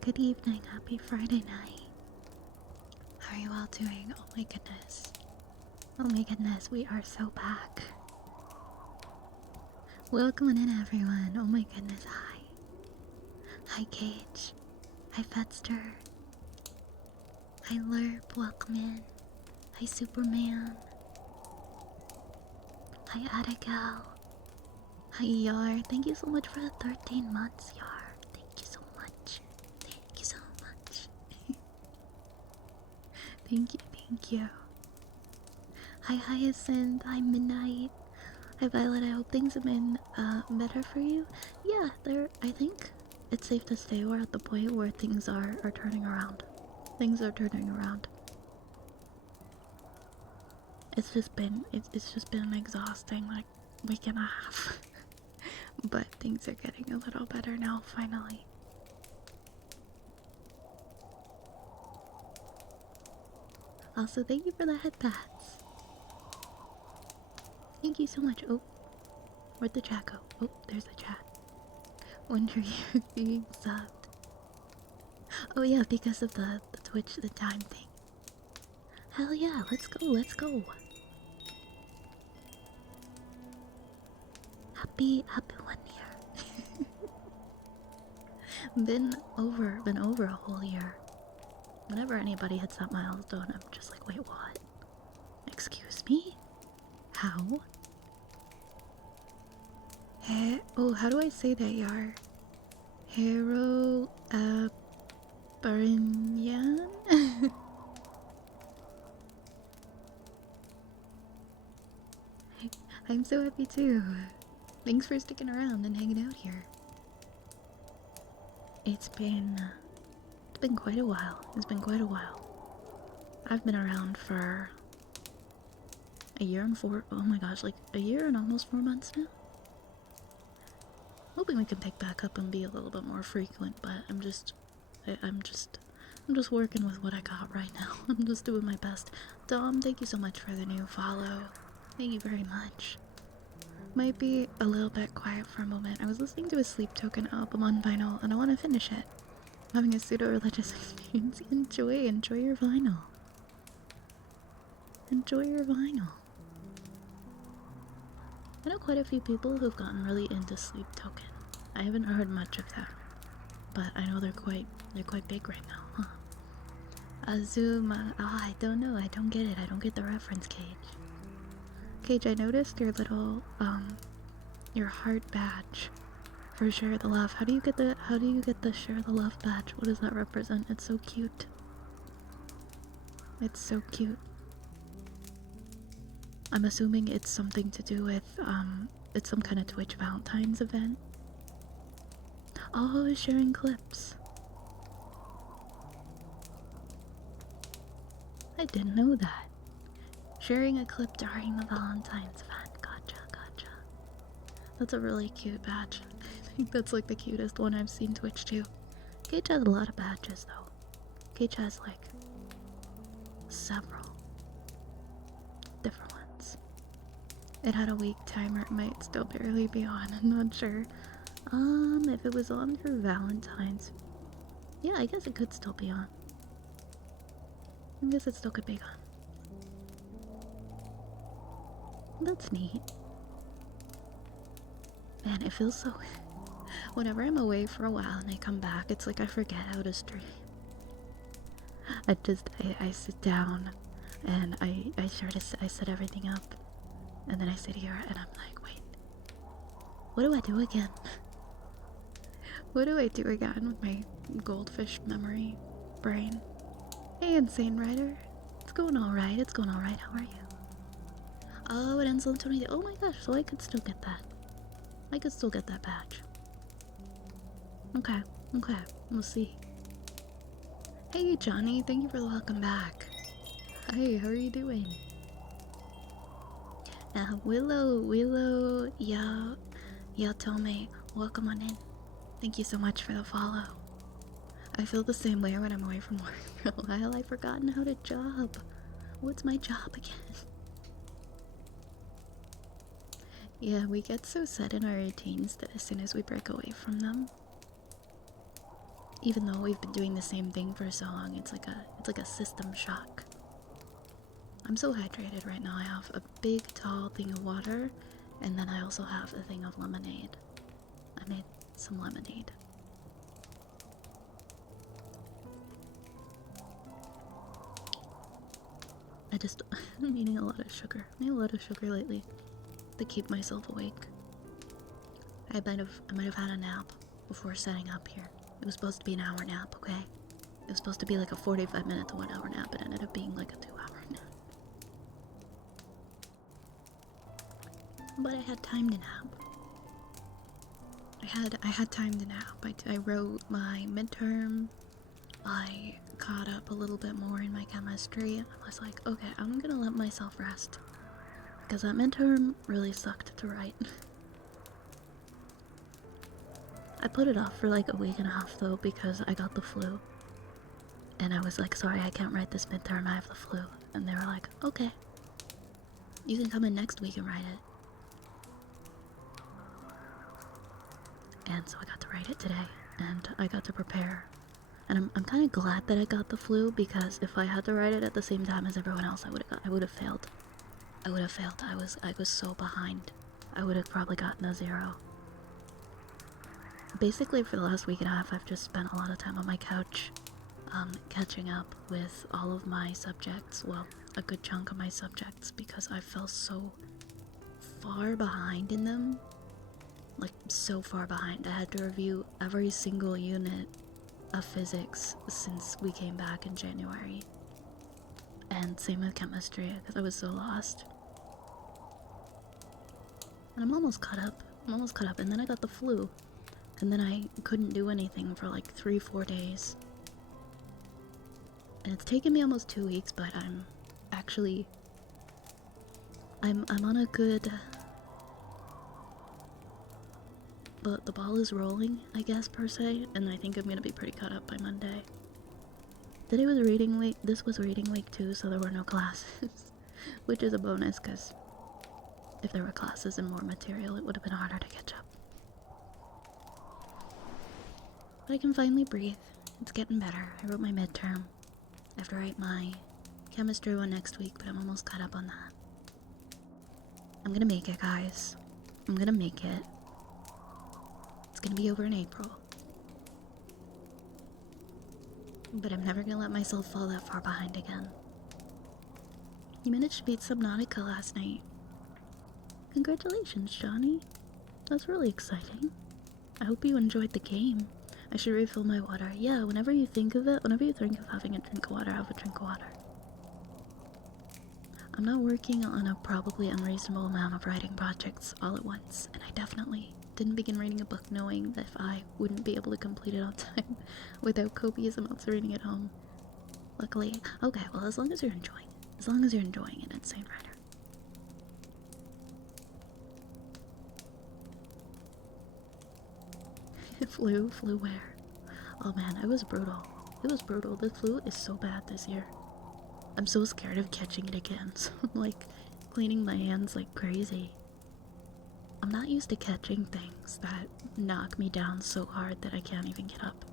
Good evening, happy Friday night. How are you all doing? Oh my goodness. Oh my goodness, we are so back. Welcome in, everyone. Oh my goodness, hi. Hi, Gage. Hi, Fetster. Hi, Lerp, welcome in. Hi, Superman. Hi, Attical. Hi, Yar. Thank you so much for the 13 months, Yar. Thank you so much. Thank you so much. Thank you, thank you. Hi, Hyacinth. Hi, Midnight. Hi Violet, I hope things have been better for you. Yeah, I think it's safe to say we're at the point where things are turning around. Things are turning around. It's just been an exhausting like week and a half. But things are getting a little better now, finally. Also, thank you for the head pats. Thank you so much. Oh, where'd the chat go? Oh, there's the chat. Wonder you're being subbed. Oh yeah, because of the Twitch, the time thing. Hell yeah, let's go, let's go. Happy 1 year. been over a whole year. Whenever anybody hits that milestone, I'm just like, wait, what? Excuse me? How? Oh, how do I say that, Yar? Hero, Barinyan? I'm so happy too. Thanks for sticking around and hanging out here. It's been quite a while. It's been quite a while. I've been around for a year and oh my gosh, like a year and almost 4 months now. Hoping we can pick back up and be a little bit more frequent, but I'm just working with what I got right now. I'm just doing my best. Dom, thank you so much for the new follow. Thank you very much. Might be a little bit quiet for a moment. I was listening to a Sleep Token album on vinyl, and I want to finish it. I'm having a pseudo-religious experience. Enjoy your vinyl. Enjoy your vinyl. I know quite a few people who've gotten really into Sleep Token. I haven't heard much of them, but I know they're quite big right now, huh? Azuma, I don't know. I don't get it. I don't get the reference, Cage. Cage, I noticed your little your heart badge for share the love. How do you get the share the love badge? What does that represent? It's so cute. It's so cute. I'm assuming it's something to do with it's some kind of Twitch Valentine's event. Oh, sharing clips. I didn't know that. Sharing a clip during the Valentine's event. Gotcha. That's a really cute badge. I think that's like the cutest one I've seen Twitch too. Gage has a lot of badges though. Gage has like several different ones. It had a week timer. It might still barely be on. I'm not sure. If it was on for Valentine's, yeah, I guess it could still be on. I guess it still could be on. That's neat. Man, it feels so... Whenever I'm away for a while and I come back, it's like I forget how to stream. I sit down and I set everything up, and then I sit here and I'm like, wait, what do I do again? What do I do again with my goldfish memory brain? Hey, Insane Rider. It's going alright. How are you? Oh, it ends on 20. Oh my gosh, so I could still get that. I could still get that badge. Okay, we'll see. Hey, Johnny, thank you for the welcome back. Hi, how are you doing? Willow, Tome, welcome on in. Thank you so much for the follow. I feel the same way when I'm away from work for a while. I've forgotten how to job. What's my job again? Yeah, we get so set in our routines that as soon as we break away from them, even though we've been doing the same thing for so long, it's like a system shock. I'm so hydrated right now. I have a big tall thing of water, and then I also have a thing of lemonade. I made some lemonade. I'm eating a lot of sugar. I'm eating a lot of sugar lately to keep myself awake. I might have had a nap before setting up here. It was supposed to be an hour nap, okay? It was supposed to be like a 45-minute to 1 hour nap. It ended up being like a 2 hour nap. But I had time to nap. I had time to nap. I wrote my midterm. I caught up a little bit more in my chemistry. I was like, okay, I'm gonna let myself rest. Because that midterm really sucked to write. I put it off for like a week and a half though because I got the flu. And I was like, sorry, I can't write this midterm, I have the flu. And they were like, okay, you can come in next week and write it. And so I got to write it today, and I got to prepare. And I'm kind of glad that I got the flu, because if I had to write it at the same time as everyone else, I would have failed. I would have failed. I was so behind. I would have probably gotten a 0. Basically, for the last week and a half, I've just spent a lot of time on my couch, catching up with all of my subjects. Well, a good chunk of my subjects, because I fell so far behind in them. Like, so far behind. I had to review every single unit of physics since we came back in January. And same with chemistry, because I was so lost. And I'm almost caught up. And then I got the flu. And then I couldn't do anything for like 3-4 days. And it's taken me almost 2 weeks, but I'm actually... I'm on a good... But the ball is rolling, I guess, per se, and I think I'm gonna be pretty caught up by Monday. Today was reading week. This was reading week too, so there were no classes. Which is a bonus, because if there were classes and more material, it would have been harder to catch up. But I can finally breathe. It's getting better. I wrote my midterm. I have to write my chemistry one next week, but I'm almost caught up on that. I'm gonna make it, guys. I'm gonna make it. It's gonna be over in April. But I'm never gonna let myself fall that far behind again. You managed to beat Subnautica last night. Congratulations, Johnny. That's really exciting. I hope you enjoyed the game. I should refill my water. Yeah, whenever you think of it, whenever you think of having a drink of water, have a drink of water. I'm not working on a probably unreasonable amount of writing projects all at once, and I definitely didn't begin reading a book knowing that I wouldn't be able to complete it on time without copious amounts of reading at home. Luckily, okay, well, as long as you're enjoying it. As long as you're enjoying it, Insane Writer. Flu where? Oh man, it was brutal. It was brutal. The flu is so bad this year. I'm so scared of catching it again, so I'm like cleaning my hands like crazy. I'm not used to catching things that knock me down so hard that I can't even get up.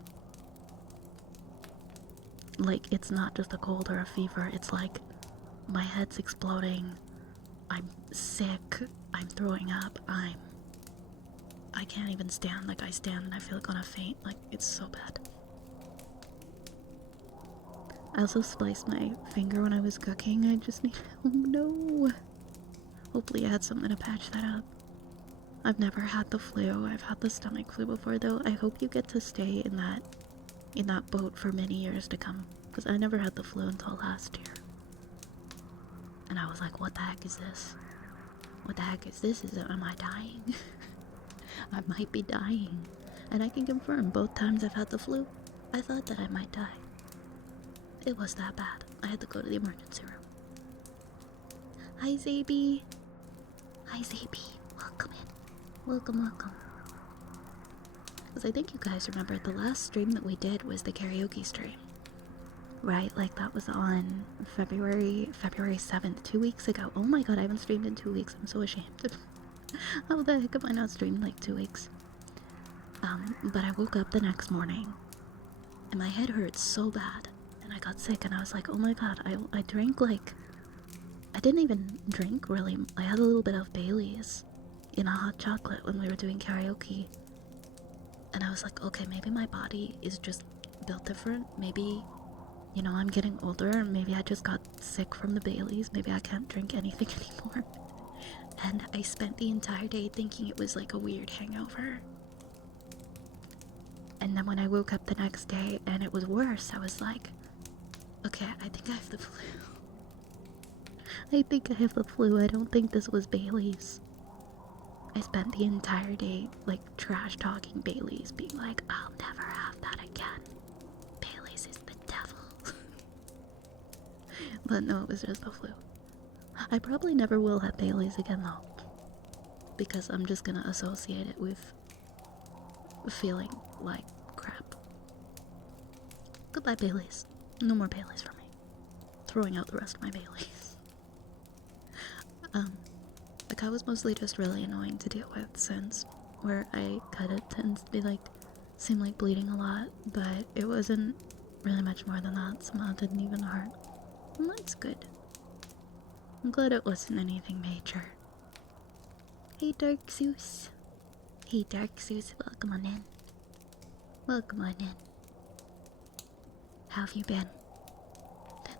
Like, it's not just a cold or a fever, it's like my head's exploding, I'm sick, I'm throwing up, I can't even stand. Like, I stand and I feel like I'm gonna faint. Like, it's so bad. I also spliced my finger when I was cooking. I just need... Oh no! Hopefully I had something to patch that up. I've never had the flu. I've had the stomach flu before though. I hope you get to stay in that boat for many years to come. Because I never had the flu until last year. And I was like, what the heck is this? What the heck is this? Am I dying? I might be dying. And I can confirm both times I've had the flu, I thought that I might die. It was that bad. I had to go to the emergency room. Hi, Zaby. Hi, Zaby. Welcome in. Welcome. Because I think you guys remember the last stream that we did was the karaoke stream. Right? Like, that was on February 7th, 2 weeks ago. Oh my god, I haven't streamed in 2 weeks. I'm so ashamed. How the heck have I not streamed like 2 weeks? But I woke up the next morning and my head hurt so bad and I got sick and I was like, oh my god, I drank like... I didn't even drink really. I had a little bit of Bailey's in a hot chocolate when we were doing karaoke. And I was like, okay, maybe my body is just built different. Maybe, you know, I'm getting older. Maybe I just got sick from the Baileys. Maybe I can't drink anything anymore. And I spent the entire day thinking it was like a weird hangover. And then when I woke up the next day and it was worse, I was like, okay, I think I have the flu. I think I have the flu. I don't think this was Bailey's. I spent the entire day like trash talking Bailey's, being like, I'll never have that again. Bailey's is the devil. But no, it was just the flu. I probably never will have Bailey's again though, because I'm just gonna associate it with feeling like crap. Goodbye, Bailey's. No more Bailey's for me. Throwing out the rest of my Bailey's. The cat was mostly just really annoying to deal with since where I cut it tends to be like, seem like bleeding a lot, but it wasn't really much more than that. Somehow it didn't even hurt. And that's good. I'm glad it wasn't anything major. Hey, Dark Zeus. Hey, Dark Zeus, welcome on in. Welcome on in. How have you been?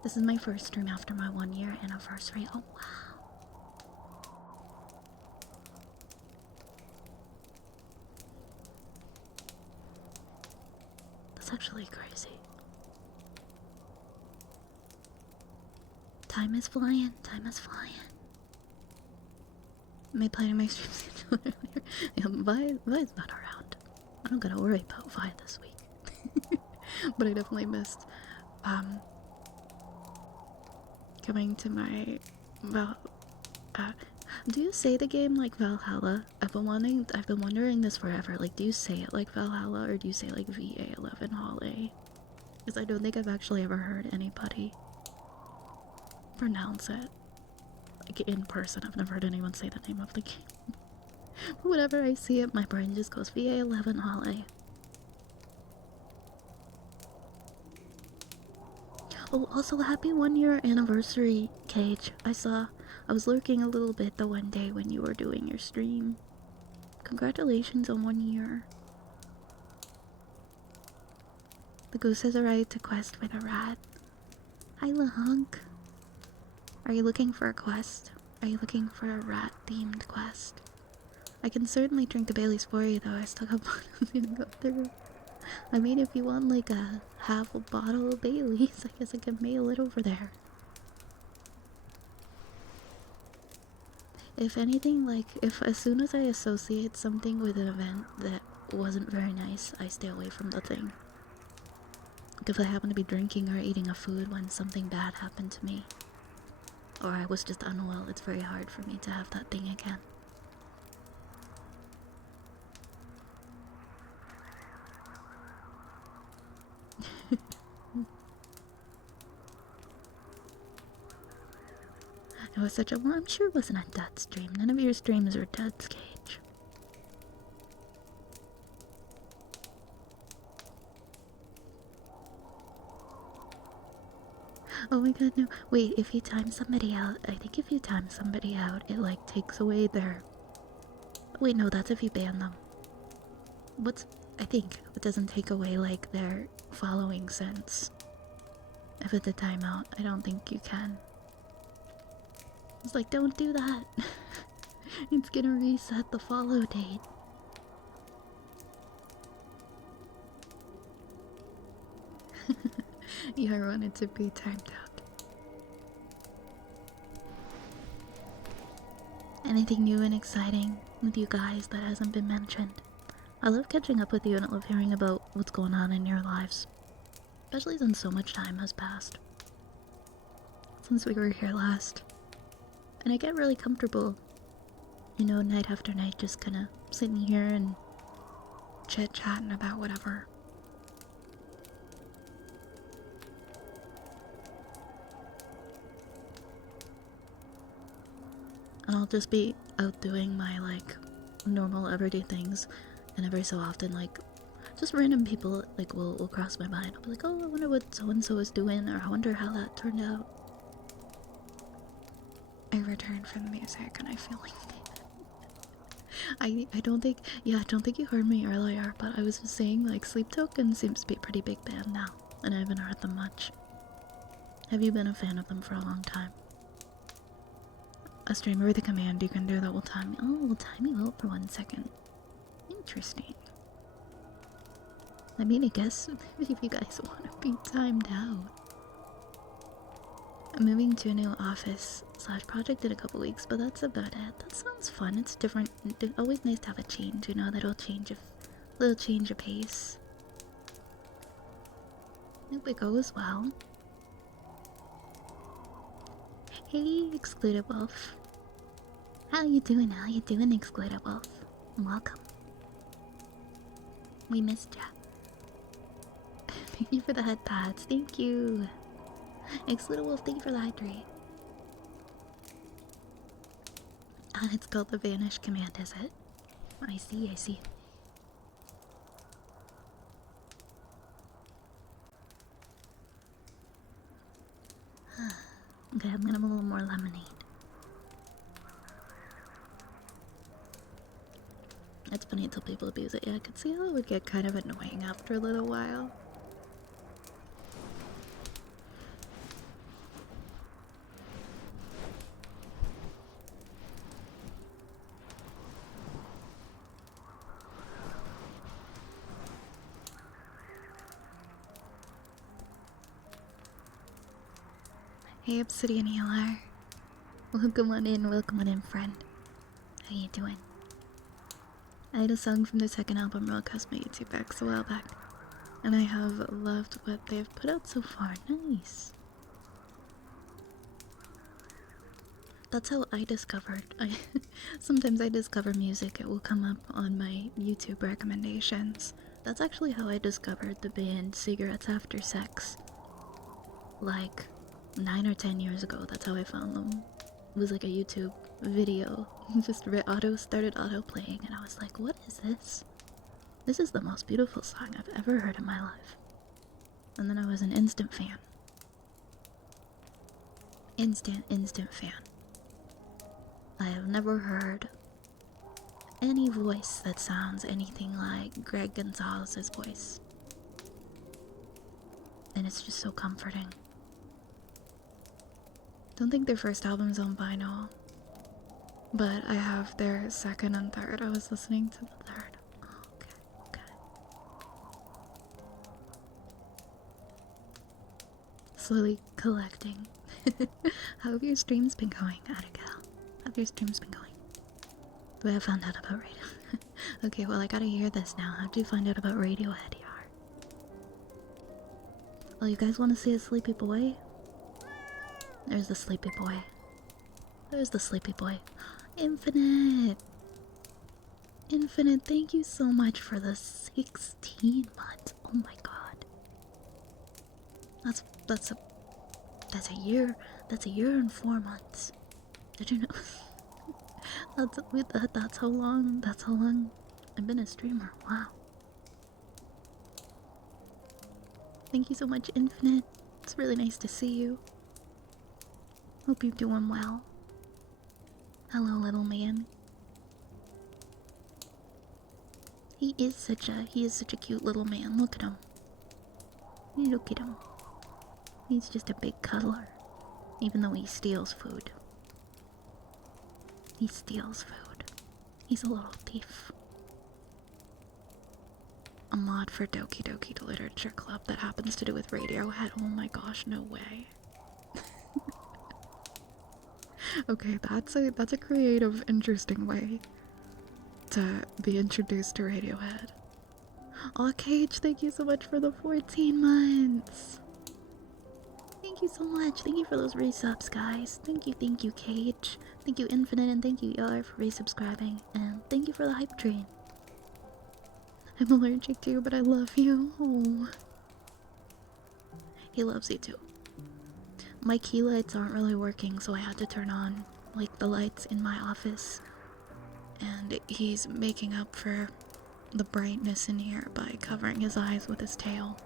This is my first stream after my 1-year anniversary. Oh, wow. That's actually crazy. Time is flying. Time is flying. Am I planning my stream schedule earlier? Yeah, Vi's not around. I don't gotta worry about Vi this week. But I definitely missed coming to my do you say the game like Valhalla? I've been wondering this forever. Like, do you say it like Valhalla or do you say like VA11 Hall A? Because I don't think I've actually ever heard anybody pronounce it like in person. I've never heard anyone say the name of the game. But whenever I see it, my brain just goes VA11 Hall A. Oh, also happy 1-year anniversary, Cage. I was lurking a little bit the one day when you were doing your stream. Congratulations on 1 year. The goose has arrived to quest with a rat. Hi, Lahunk. Are you looking for a quest? Are you looking for a rat-themed quest? I can certainly drink the Bailey's for you, though. I still got bottles to go through. I mean, if you want like a half a bottle of Bailey's, I guess I can mail it over there. If anything, like, if as soon as I associate something with an event that wasn't very nice, I stay away from the thing. Like if I happen to be drinking or eating a food when something bad happened to me, or I was just unwell, it's very hard for me to have that thing again. It was such a well, I'm sure it wasn't a dud stream. None of your streams are duds, Cage. Oh my god, no. Wait, if you time somebody out, I think if you time somebody out, it like takes away their... Wait, no, that's if you ban them. I think it doesn't take away like their following sense. If it's a timeout, I don't think you can. It's like, don't do that. It's gonna reset the follow date. Yeah, I wanted to be timed out. Anything new and exciting with you guys that hasn't been mentioned? I love catching up with you and I love hearing about what's going on in your lives. Especially since so much time has passed since we were here last. And I get really comfortable, you know, night after night, just kinda sitting here and chit-chatting about whatever. And I'll just be out doing my, like, normal everyday things, and every so often, like, just random people, like, will cross my mind. I'll be like, oh, I wonder what so-and-so is doing, or I wonder how that turned out. I returned from the music and I feel like I don't think you heard me earlier, but I was just saying like Sleep Token seems to be a pretty big band now, and I haven't heard them much. Have you been a fan of them for a long time? A streamer with a command you can do that will time me. Oh, will time you out for 1 second. Interesting. I mean, I guess if you guys want to be timed out. I'm moving to a new office slash project in a couple weeks, but that's about it. That sounds fun. It's different. Always nice to have a change, you know, little change of pace. Hope it goes well. Hey, Excluded Wolf. How you doing? How you doing, Excluded Wolf? Welcome. We missed ya. Thank you for the head pads. Thank you. Excluded Wolf, thank you for the hydrate. And it's called the Vanish command, is it? I see, I see. Okay, I'm gonna have a little more lemonade. It's funny until people abuse it. Yeah, I could see how it would get kind of annoying after a little while. Hey, Obsidian Healer. Welcome on in, friend. How you doing? I had a song from the second album broadcast my YouTube backs a while back, and I have loved what they've put out so far. Nice. That's how I discovered. Sometimes I discover music. It will come up on my YouTube recommendations. That's actually how I discovered the band Cigarettes After Sex. Like 9 or 10 years ago. That's how I found them. It was like a YouTube video. Just started auto playing, and I was like, what is this? This is the most beautiful song I've ever heard in my life. And then I was an instant fan. Instant fan. I have never heard any voice that sounds anything like Greg Gonzalez's voice. And it's just so comforting. Don't think their first album's on vinyl, but I have their second and third. I was listening to the third. Oh, okay. Slowly collecting. How have your streams been going, Attica? How have your streams been going? The way I found out about radio. Okay, well I gotta hear this now. How'd you find out about Radiohead, Yar? Oh, you guys want to see a sleepy boy? There's the sleepy boy. There's the sleepy boy. Infinite! Infinite, thank you so much for the 16 months. Oh my god. That's a year. That's a year and 4 months. Did you know? That's how long I've been a streamer. Wow. Thank you so much, Infinite. It's really nice to see you. Hope you're doing well. Hello, little man. He is such a cute little man. Look at him. Look at him. He's just a big cuddler. Even though he steals food. He steals food. He's a little thief. A mod for Doki Doki Literature Club that happens to do with Radiohead. Oh my gosh, no way. Okay, that's a creative, interesting way to be introduced to Radiohead. Aw, Cage, thank you so much for the 14 months. Thank you so much. Thank you for those resubs, guys. Thank you, Cage. Thank you, Infinite, and thank you, Yar, for resubscribing. And thank you for the hype train. I'm allergic to you, but I love you. Oh. He loves you too. My key lights aren't really working, so I had to turn on, like, the lights in my office. And he's making up for the brightness in here by covering his eyes with his tail.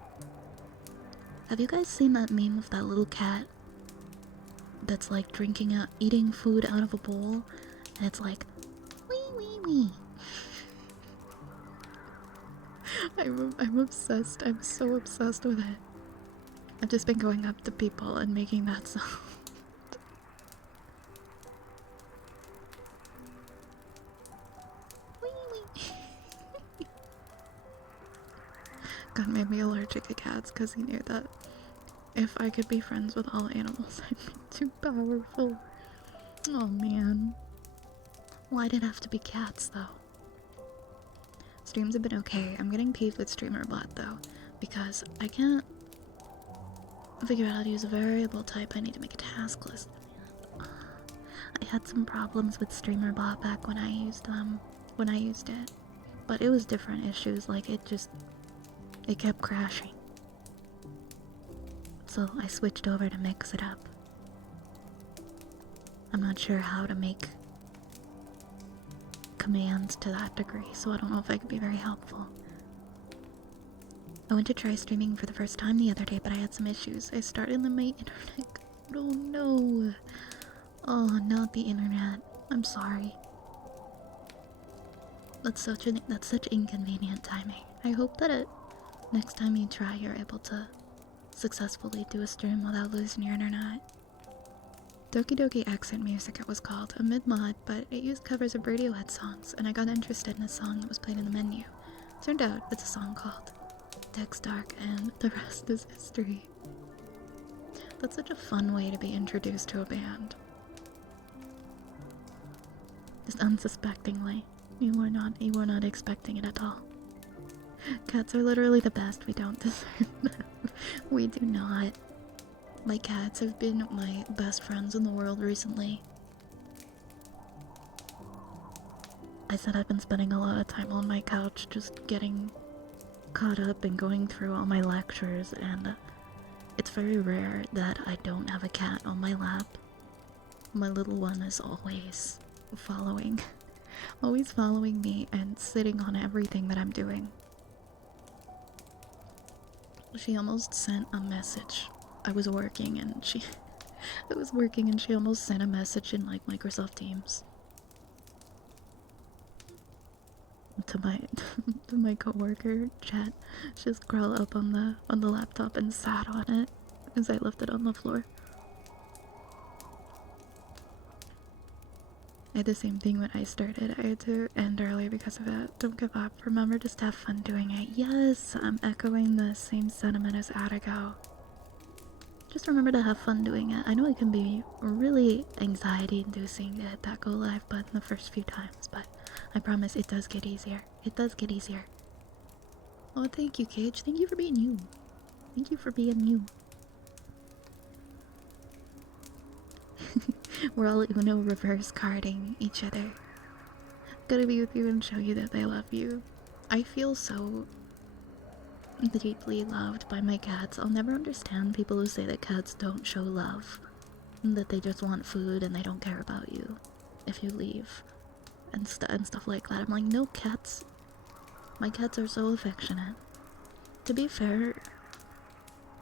Have you guys seen that meme of that little cat that's like eating food out of a bowl? And it's like, wee wee wee. I'm obsessed. I'm so obsessed with it. I've just been going up to people and making that sound. Wee wee. God made me allergic to cats because he knew that if I could be friends with all animals, I'd be too powerful. Oh man. Why did it have to be cats though? Streams have been okay. I'm getting peeved with StreamerBot though, because I can't figure out how to use a variable type. I need to make a task list. I had some problems with StreamerBot back when I used it. But it was different issues, like it kept crashing. So I switched over to mix it up. I'm not sure how to make commands to that degree, so I don't know if I could be very helpful. I went to try streaming for the first time the other day, but I had some issues. I started on my internet. Oh no. Oh, not the internet. I'm sorry. That's such inconvenient timing. I hope that next time you try, you're able to successfully do a stream without losing your internet. Doki Doki Accent Music it was called, a mid-mod, but it used covers of Radiohead songs, and I got interested in a song that was played in the menu. Turned out it's a song called Dex Dark, and the rest is history. That's such a fun way to be introduced to a band. Just unsuspectingly. You were not expecting it at all. Cats are literally the best. We don't deserve them. We do not. My cats have been my best friends in the world recently. I said I've been spending a lot of time on my couch just getting caught up and going through all my lectures, and it's very rare that I don't have a cat on my lap. My little one is always following me and sitting on everything that I'm doing. She almost sent a message. I was working and she almost sent a message in like Microsoft Teams to my to my coworker chat. She just crawled up on the laptop and sat on it as I left it on the floor. I had the same thing when I started. I had to end early because of it. Don't give up. Remember, just have fun doing it. Yes, I'm echoing the same sentiment as Attigo. Just remember to have fun doing it. I know it can be really anxiety-inducing to hit that go live button the first few times, but I promise it does get easier. It does get easier. Oh, thank you, Cage. Thank you for being you. Thank you for being you. We're all Uno reverse carding each other. Gotta be with you and show you that they love you. I feel so deeply loved by my cats. I'll never understand people who say that cats don't show love. That they just want food and they don't care about you if you leave. And stuff like that. I'm like, no, cats. My cats are so affectionate. To be fair,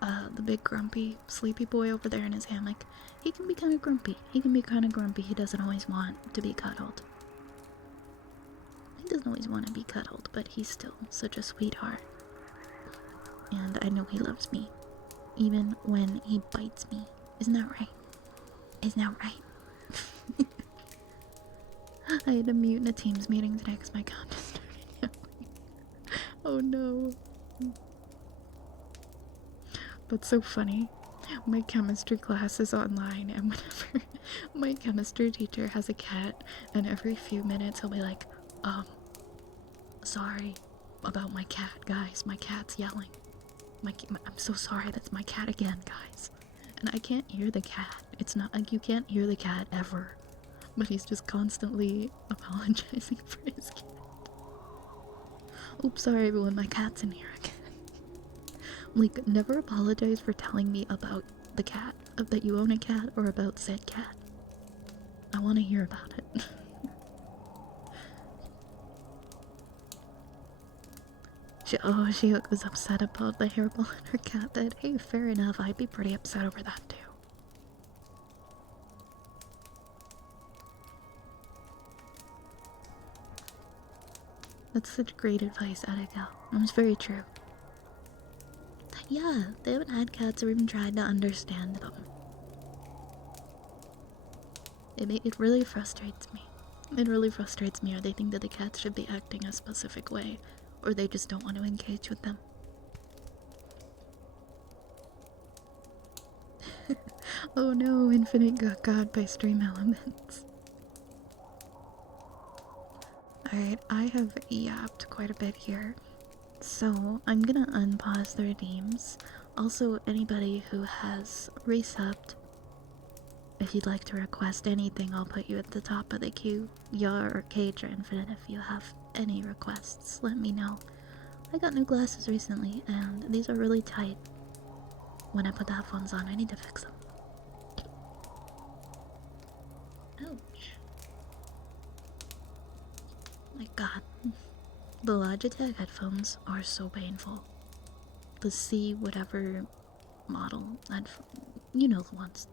the big grumpy sleepy boy over there in his hammock, he can be kind of grumpy. He doesn't always want to be cuddled. He doesn't always want to be cuddled, but he's still such a sweetheart. And I know he loves me, even when he bites me. Isn't that right? Isn't that right? I had to mute in a Teams meeting today because my cat just started yelling. Oh no. That's so funny. My chemistry class is online, and whenever my chemistry teacher has a cat, and every few minutes he'll be like, sorry about my cat, guys. My cat's yelling. I'm so sorry, that's my cat again, guys. And I can't hear the cat. It's not like you can't hear the cat ever. But he's just constantly apologizing for his cat. Oops, sorry everyone, my cat's in here again. Like, never apologize for telling me about the cat, that you own a cat, or about said cat. I want to hear about it. She was upset about the hairball in her cat bed. Hey, fair enough, I'd be pretty upset over that too. That's such great advice, Attica. It's very true. Yeah, they haven't had cats or even tried to understand them. It really frustrates me. It really frustrates me, or they think that the cats should be acting a specific way, or they just don't want to engage with them. Oh no, Infinite got God by stream elements. Alright, I have yapped quite a bit here. So, I'm gonna unpause the redeems. Also, anybody who has resubbed, if you'd like to request anything, I'll put you at the top of the queue. Yar or Cage or Infinite, if you have any requests, let me know. I got new glasses recently, and these are really tight. When I put the headphones on, I need to fix them. Ouch. My god. The Logitech headphones are so painful. The C whatever model, you know the ones.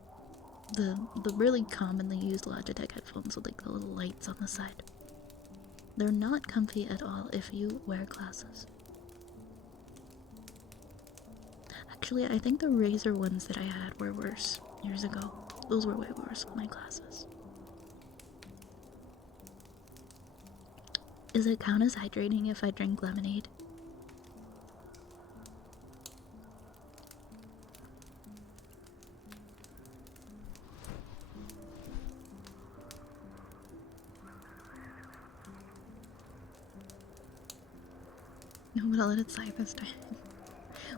The really commonly used Logitech headphones with like the little lights on the side. They're not comfy at all if you wear glasses. Actually, I think the Razer ones that I had were worse years ago. Those were way worse with my glasses. Does it count as hydrating if I drink lemonade? No, but I'll let it slide this time.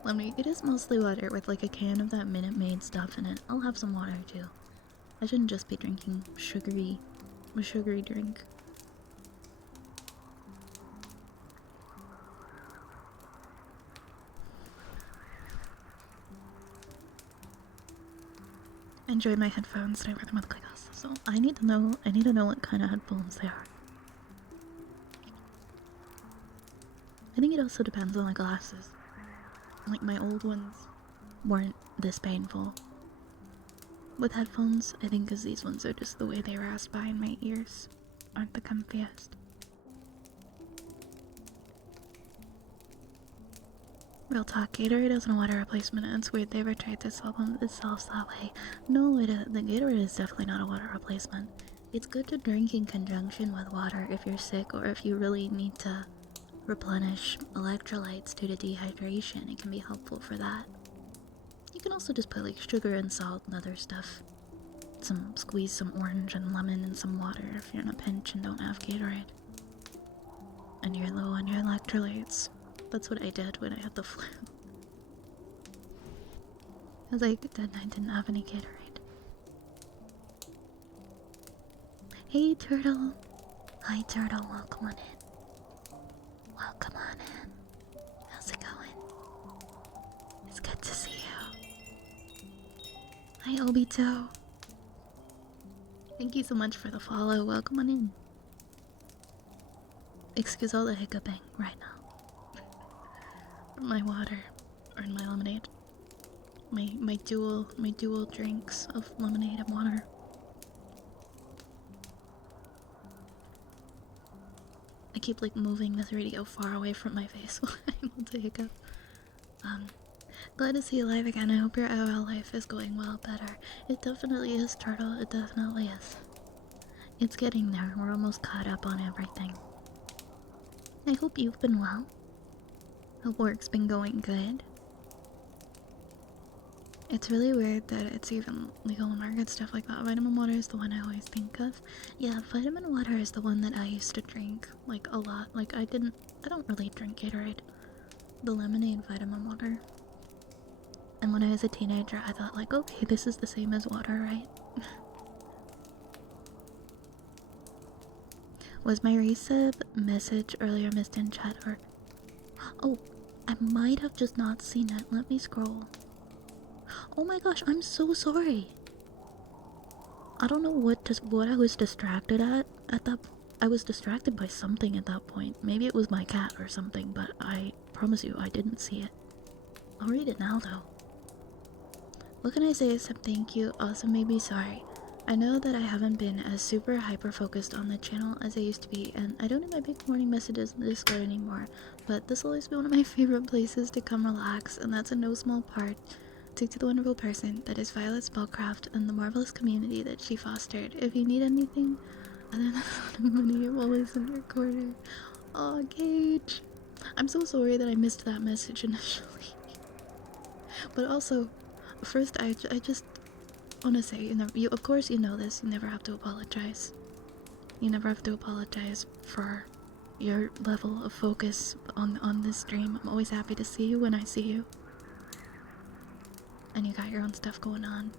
Lemonade, it is mostly water with like a can of that Minute Maid stuff in it. I'll have some water too. I shouldn't just be drinking a sugary drink. Enjoy my headphones and I wear them with glasses. So I need to know what kind of headphones they are. I think it also depends on the glasses. Like my old ones weren't this painful. With headphones, I think because these ones are just the way they rasp by in my ears aren't the comfiest. Real talk, Gatorade isn't a water replacement. It's weird they ever tried to sell themselves that way. No, the Gatorade is definitely not a water replacement. It's good to drink in conjunction with water if you're sick or if you really need to replenish electrolytes due to dehydration. It can be helpful for that. You can also just put like sugar and salt and other stuff. Squeeze some orange and lemon in some water if you're in a pinch and don't have Gatorade. And you're low on your electrolytes. That's what I did when I had the flu. I was like, then I didn't have any Gatorade. Hey Turtle! Hi Turtle, welcome on in. Welcome on in. How's it going? It's good to see you. Hi Obito. Thank you so much for the follow. Welcome on in. Excuse all the hiccuping right now. My water or my lemonade. My dual drinks of lemonade and water. I keep like moving this radio far away from my face while I'm able to hiccup. Glad to see you live again. I hope your IRL life is going well better. It definitely is, Turtle. It definitely is. It's getting there. We're almost caught up on everything. I hope you've been well. Hope work's been going good. It's really weird that it's even legal to market stuff like that. Vitamin water is the one I always think of. Yeah, vitamin water is the one that I used to drink, like, a lot. Like, I don't really drink Gatorade. The lemonade vitamin water. And when I was a teenager, I thought, like, okay, this is the same as water, right? Was my resub message earlier missed in chat, or... Oh, I might have just not seen it. Let me scroll. Oh my gosh, I'm so sorry. I don't know what I was distracted at that. I was distracted by something at that point. Maybe it was my cat or something, but I promise you I didn't see it. I'll read it now though. What can I say except thank you, also maybe sorry. I know that I haven't been as super hyper focused on the channel as I used to be, and I don't do my big morning messages in Discord anymore, but this will always be one of my favorite places to come relax, and that's in no small part due to the wonderful person that is Violet Spellcraft and the marvelous community that she fostered. If you need anything other than a lot of money, I'm always in your corner. Aw, Gage. I'm so sorry that I missed that message initially. But also, first I just... want to say, you of course you know this, you never have to apologize. You never have to apologize for your level of focus on this stream. I'm always happy to see you when I see you. And you got your own stuff going on.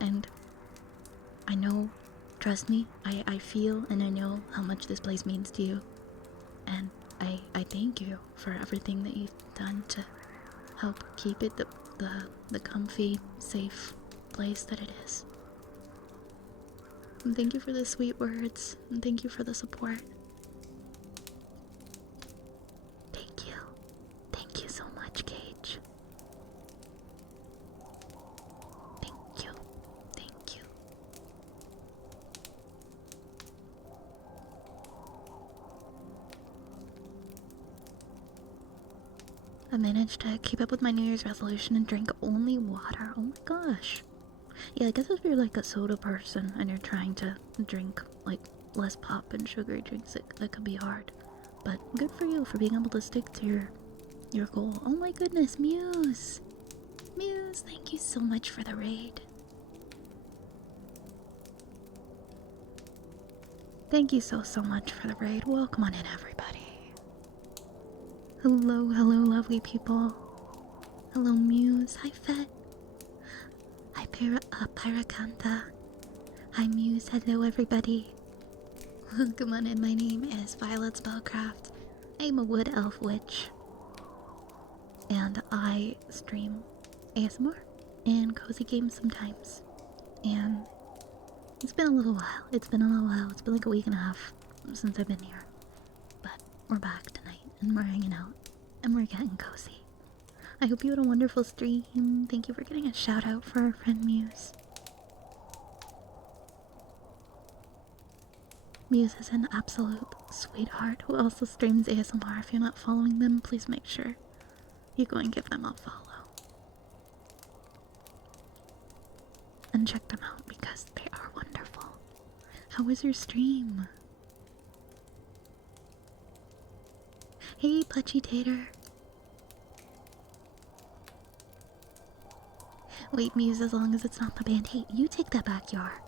And I know, trust me, I feel and I know how much this place means to you. And I thank you for everything that you've done to help keep it the comfy, safe place that it is. And thank you for the sweet words, and thank you for the support. Thank you. Thank you so much, Cage. Thank you. Thank you. I managed to keep up with my New Year's resolution and drink only water. Oh my gosh. Yeah, I guess if you're like a soda person and you're trying to drink like less pop and sugary drinks, that could be hard. But good for you for being able to stick to your goal. Oh my goodness, Muse! Muse, thank you so much for the raid. Thank you so much for the raid. Welcome on in, everybody. Hello, hello, lovely people. Hello, Muse. Hi, Fet. Hi, Paracanta. Hi, Muse. Hello, everybody. Welcome on in. My name is Violet Spellcraft. I'm a wood elf witch. And I stream ASMR and cozy games sometimes. And it's been a little while. It's been like a week and a half since I've been here. But we're back tonight and we're hanging out and we're getting cozy. I hope you had a wonderful stream. Thank you for getting a shout out for our friend Muse. Muse is an absolute sweetheart who also streams ASMR. If you're not following them, please make sure you go and give them a follow. And check them out because they are wonderful. How was your stream? Hey, Pudgy Tater. Wait, Muse, as long as it's not the band. Hey, you take that back, Yar.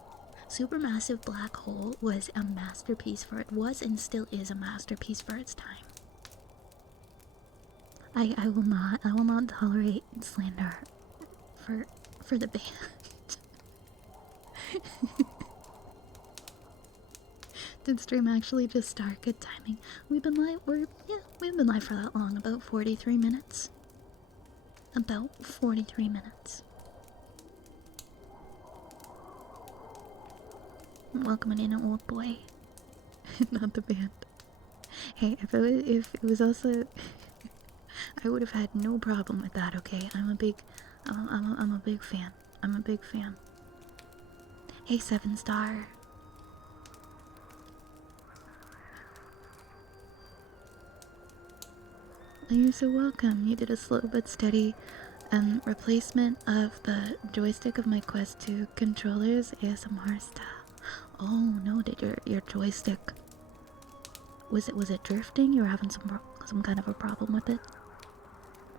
Supermassive Black Hole was a masterpiece for it. Was and still is a masterpiece for its time. I will not tolerate slander for the band. Did stream actually just start? Good timing. We've been live for that long, about 43 minutes. About 43 minutes. Welcome in, old boy. Not the band. Hey, if it was also I would have had no problem with that, okay? I'm a big fan. I'm a big fan. Hey, 7-star. You're so welcome. You did a slow but steady replacement of the joystick of my Quest 2 controllers ASMR style. Oh no, did your joystick was it drifting? You were having some kind of a problem with it?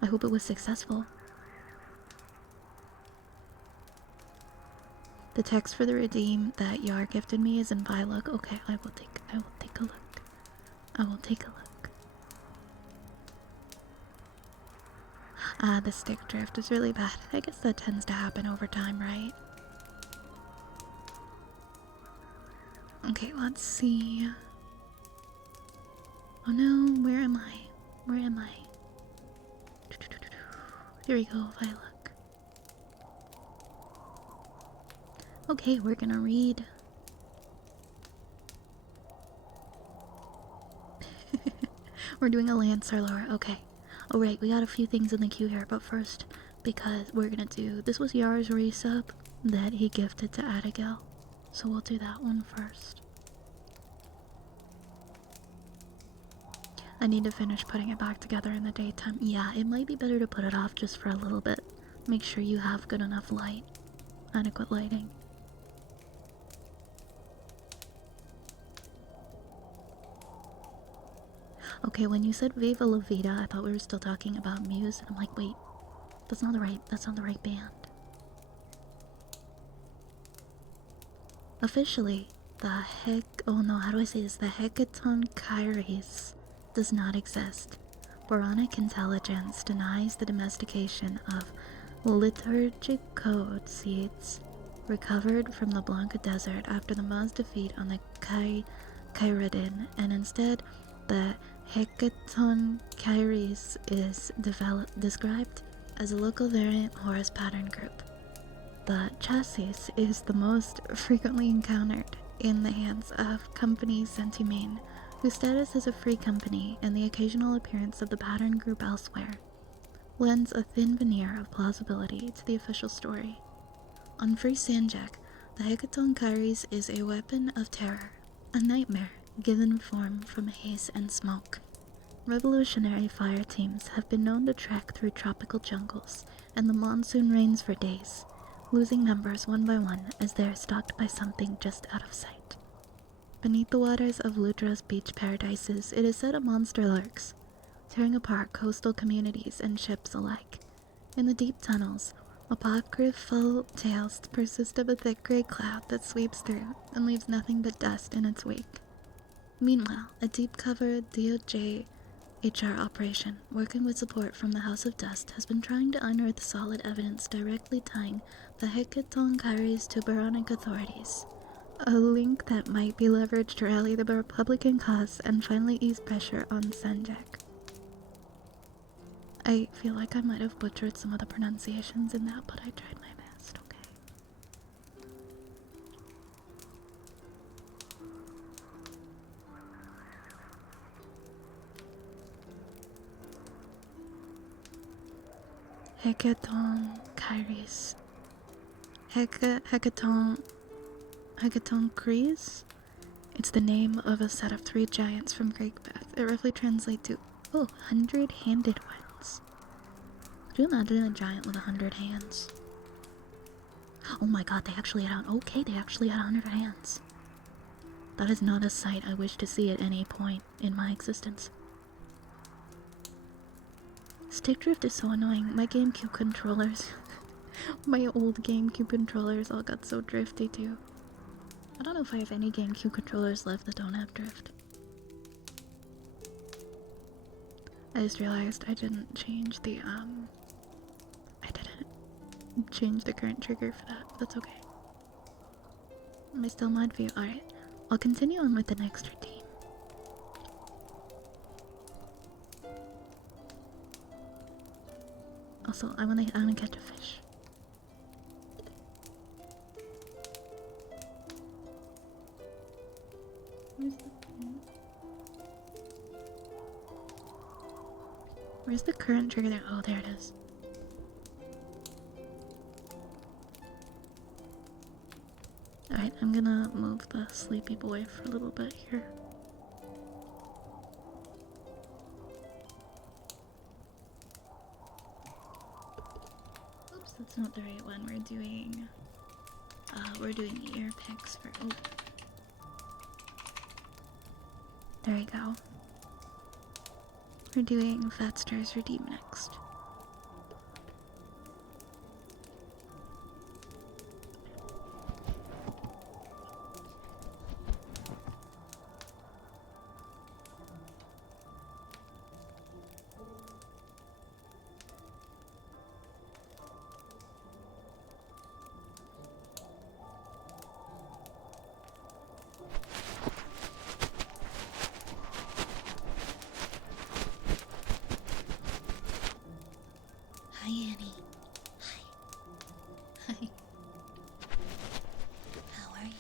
I hope it was successful. The text for the redeem that Yar gifted me is in Vlog. Okay, I will take a look. I will take a look. The stick drift is really bad. I guess that tends to happen over time, right? Okay, let's see. Oh no, where am I? Where am I? Here we go, Vlog. Okay, we're gonna read. We're doing a Lancer lore. Okay. Alright, we got a few things in the queue here, but first, because we're gonna do... This was Yar's resub that he gifted to Abigail, so we'll do that one first. I need to finish putting it back together in the daytime. Yeah, it might be better to put it off just for a little bit. Make sure you have good enough light. Adequate lighting. Okay, when you said Viva La Vida, I thought we were still talking about Muse, and I'm like, wait, that's not the right band. Officially, how do I say this? The Hecaton Kyries does not exist. Boronic intelligence denies the domestication of liturgic code seeds recovered from the Blanca Desert after the Ma's defeat on the Kyridin, and instead, the Hecaton Kyries is described as a local variant Horus pattern group. The chassis is the most frequently encountered in the hands of Company Centimane, whose status as a free company and the occasional appearance of the pattern group elsewhere lends a thin veneer of plausibility to the official story. On Free Sanjak, the Hecaton Kyries is a weapon of terror, a nightmare given form from haze and smoke. Revolutionary fire teams have been known to trek through tropical jungles and the monsoon rains for days, losing members one by one as they are stalked by something just out of sight. Beneath the waters of Ludra's beach paradises, it is said a monster lurks, tearing apart coastal communities and ships alike. In the deep tunnels, apocryphal tales persist of a thick gray cloud that sweeps through and leaves nothing but dust in its wake. Meanwhile, a deep-cover DOJ HR operation, working with support from the House of Dust, has been trying to unearth solid evidence directly tying the Hecaton Kyries to Baronic authorities. A link that might be leveraged to rally the Republican cause and finally ease pressure on Sanjak. I feel like I might have butchered some of the pronunciations in that, but I tried my best, okay? Hecaton Kyries. Hecaton Krees? It's the name of a set of 3 giants from Greek myth. It roughly translates to, 100-handed ones. Could you imagine a giant with 100 hands? Oh my god, they actually had 100 hands. That is not a sight I wish to see at any point in my existence. Stick drift is so annoying. My GameCube controllers, my old GameCube controllers all got so drifty too. I don't know if I have any GameCube controllers left that don't have drift. I just realized I didn't change the, current trigger for that. That's okay. Am I still mod view? Alright. I'll continue on with the next routine. Also, I wanna catch a fish. Where's the current trigger there? Oh, there it is. Alright, I'm gonna move the sleepy boy for a little bit here. Oops, that's not the right one. We're doing ear picks for, there we go. We're doing Fat Star's Redeem next. Hi, Annie. Hi. Hi. How are you?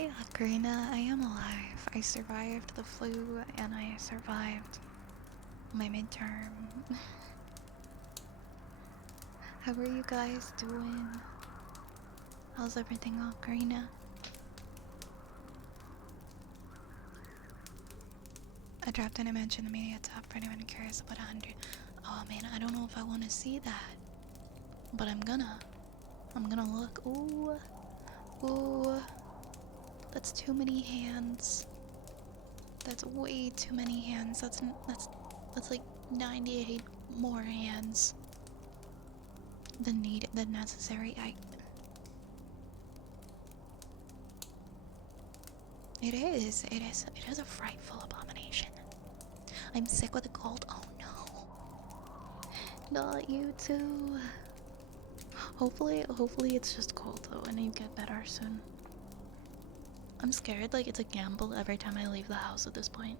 Hey, Karina, I am alive. I survived the flu and I survived my midterm. How are you guys doing? How's everything, Karina? I dropped an image in the media tab for anyone curious about 100. Oh man, I don't know if I want to see that, but I'm gonna look. Ooh, ooh, that's too many hands. That's way too many hands. That's like 98 more hands than necessary. It is a frightful abomination. I'm sick with a cold. Oh no. Not you too. Hopefully it's just cold though and you get better soon. I'm scared, like it's a gamble every time I leave the house at this point.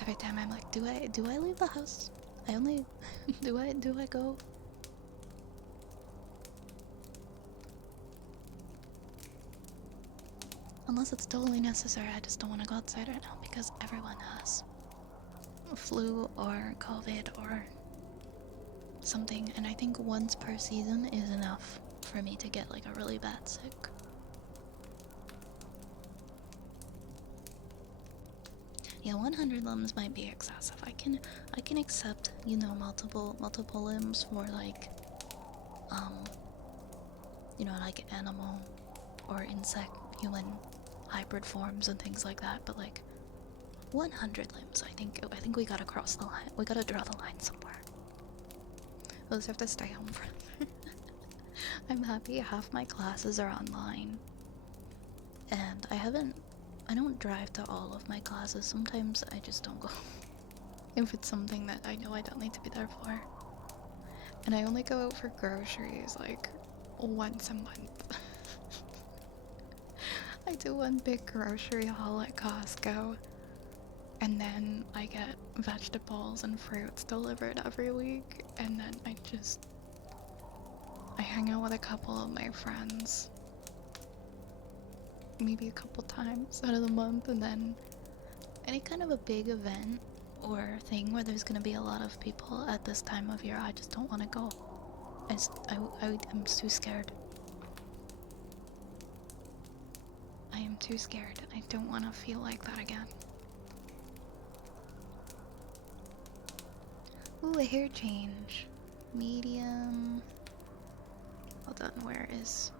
Every time I'm like, do I leave the house? I only do I go? Unless it's totally necessary, I just don't want to go outside right now because everyone has flu or COVID or something, and I think once per season is enough for me to get like a really bad sick. Yeah, 100 limbs might be excessive. I can accept, you know, multiple limbs for like you know, like animal or insect human hybrid forms and things like that, but like 100 limbs, I think we gotta cross the line. We gotta draw the line somewhere. We'll just have to stay home for I'm happy half my classes are online. And I don't drive to all of my classes. Sometimes I just don't go. If it's something that I know I don't need to be there for. And I only go out for groceries like once a month. I do one big grocery haul at Costco. And then I get vegetables and fruits delivered every week. And then I hang out with a couple of my friends. Maybe a couple times out of the month, and then any kind of a big event or thing where there's gonna be a lot of people at this time of year, I just don't want to go. I'm too scared. I am too scared. I don't want to feel like that again. Ooh, a hair change. Medium. Hold on, where is...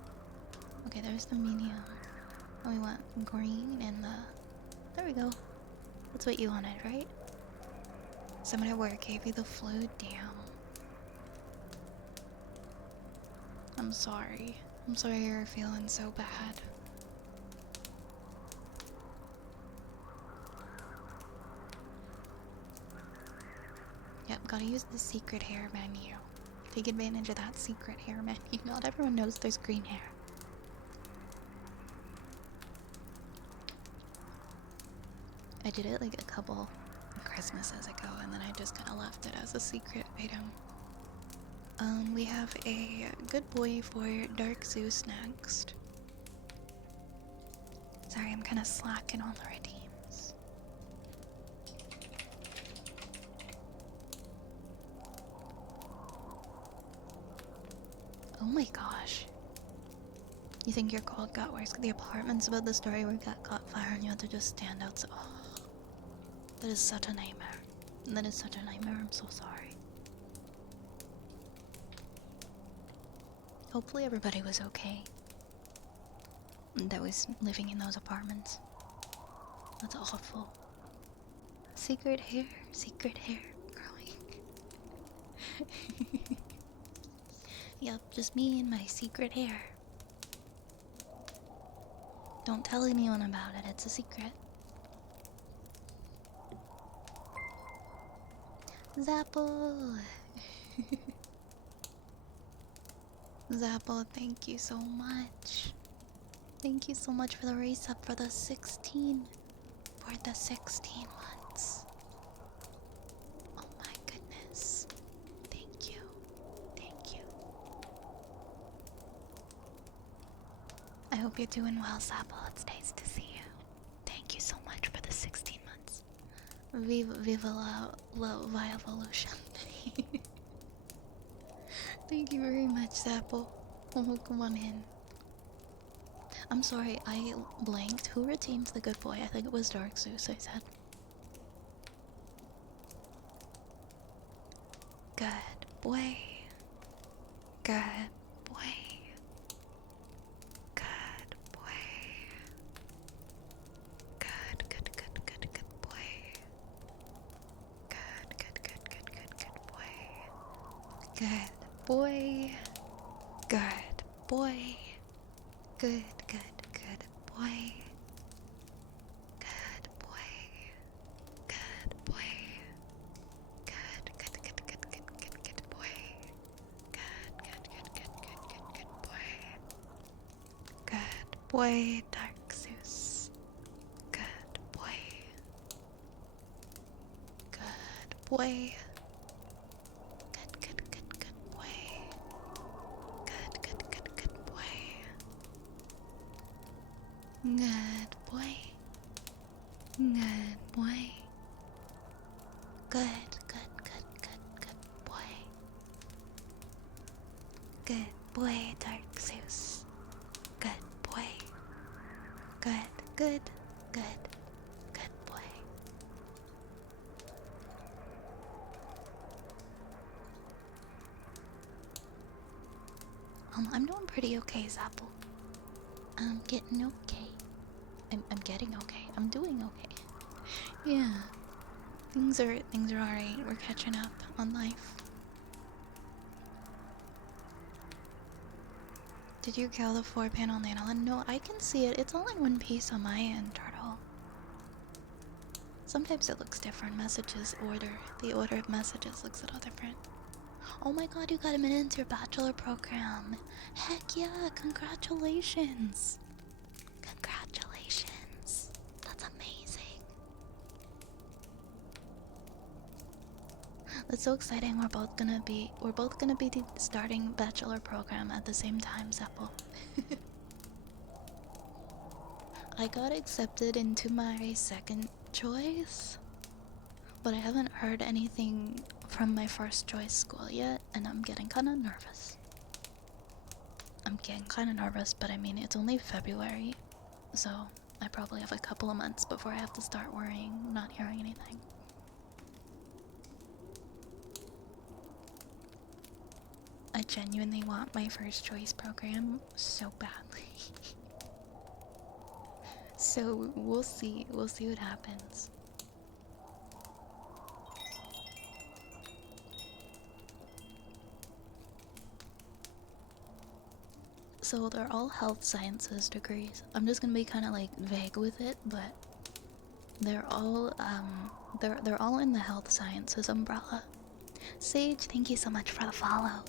Okay, there's the medium. And we want green and the... There we go. That's what you wanted, right? Someone at work gave you the flu? Damn. I'm sorry. I'm sorry you're feeling so bad. Yep, gotta use the secret hair menu. Take advantage of that secret hair menu. Not everyone knows there's green hair. I did it like a couple Christmases ago, and then I just kind of left it as a secret item. We have a good boy for Dark Zeus next. Sorry, I'm kind of slacking on the redeems. Oh my gosh. You think your cold got worse? The apartment's about the story where it caught fire and you had to just stand outside. Oh, that is such a nightmare. That is such a nightmare. I'm so sorry. Hopefully everybody was okay that was living in those apartments. That's awful. Secret hair growing. Yep, just me and my secret hair. Don't tell anyone about it, it's a secret. Zapple! Zapple, thank you so much. Thank you so much for the race up for the 16 months. Oh my goodness. Thank you. Thank you. hope you're doing well, Sapple. It's nice to see you. Thank you so much for the 16 months. Viva la evolution. Thank you very much, Sapple. Welcome on in. I'm sorry, I blanked. Who redeemed the good boy? I think it was Dark Zeus, I said. Good boy. Good boy. Good boy. Good boy. Good boy. Good boy. Good boy. Good boy. Good boy. Good boy. Good boy. Good boy. Good boy, Dark Zeus. Good boy. Good boy. Good boy. Good boy. Good boy. Good boy. Good boy. Good boy, Dark Zeus. Good boy. Good boy. I'm doing pretty okay, Zapple. I'm getting okay. I'm getting okay. I'm doing okay. Yeah. Things are alright. We're catching up on life. Did you kill the 4-panel nanoline? No, I can see it. It's all in one piece on my end, Turtle. Sometimes it looks different. Messages order. The order of messages looks a little different. Oh my god, you got him into your bachelor program. Heck yeah, congratulations. Congratulations. That's amazing. That's so exciting. We're both gonna be starting bachelor program at the same time, Zeppel. I got accepted into my second choice, but I haven't heard anything from my first choice school yet, and I'm getting kinda nervous. But I mean, it's only February, so I probably have a couple of months before I have to start worrying, not hearing anything. I genuinely want my first choice program so badly. So we'll see what happens. So they're all health sciences degrees. I'm just gonna be kind of like vague with it, but they're all in the health sciences umbrella. Sage, thank you so much for the follow.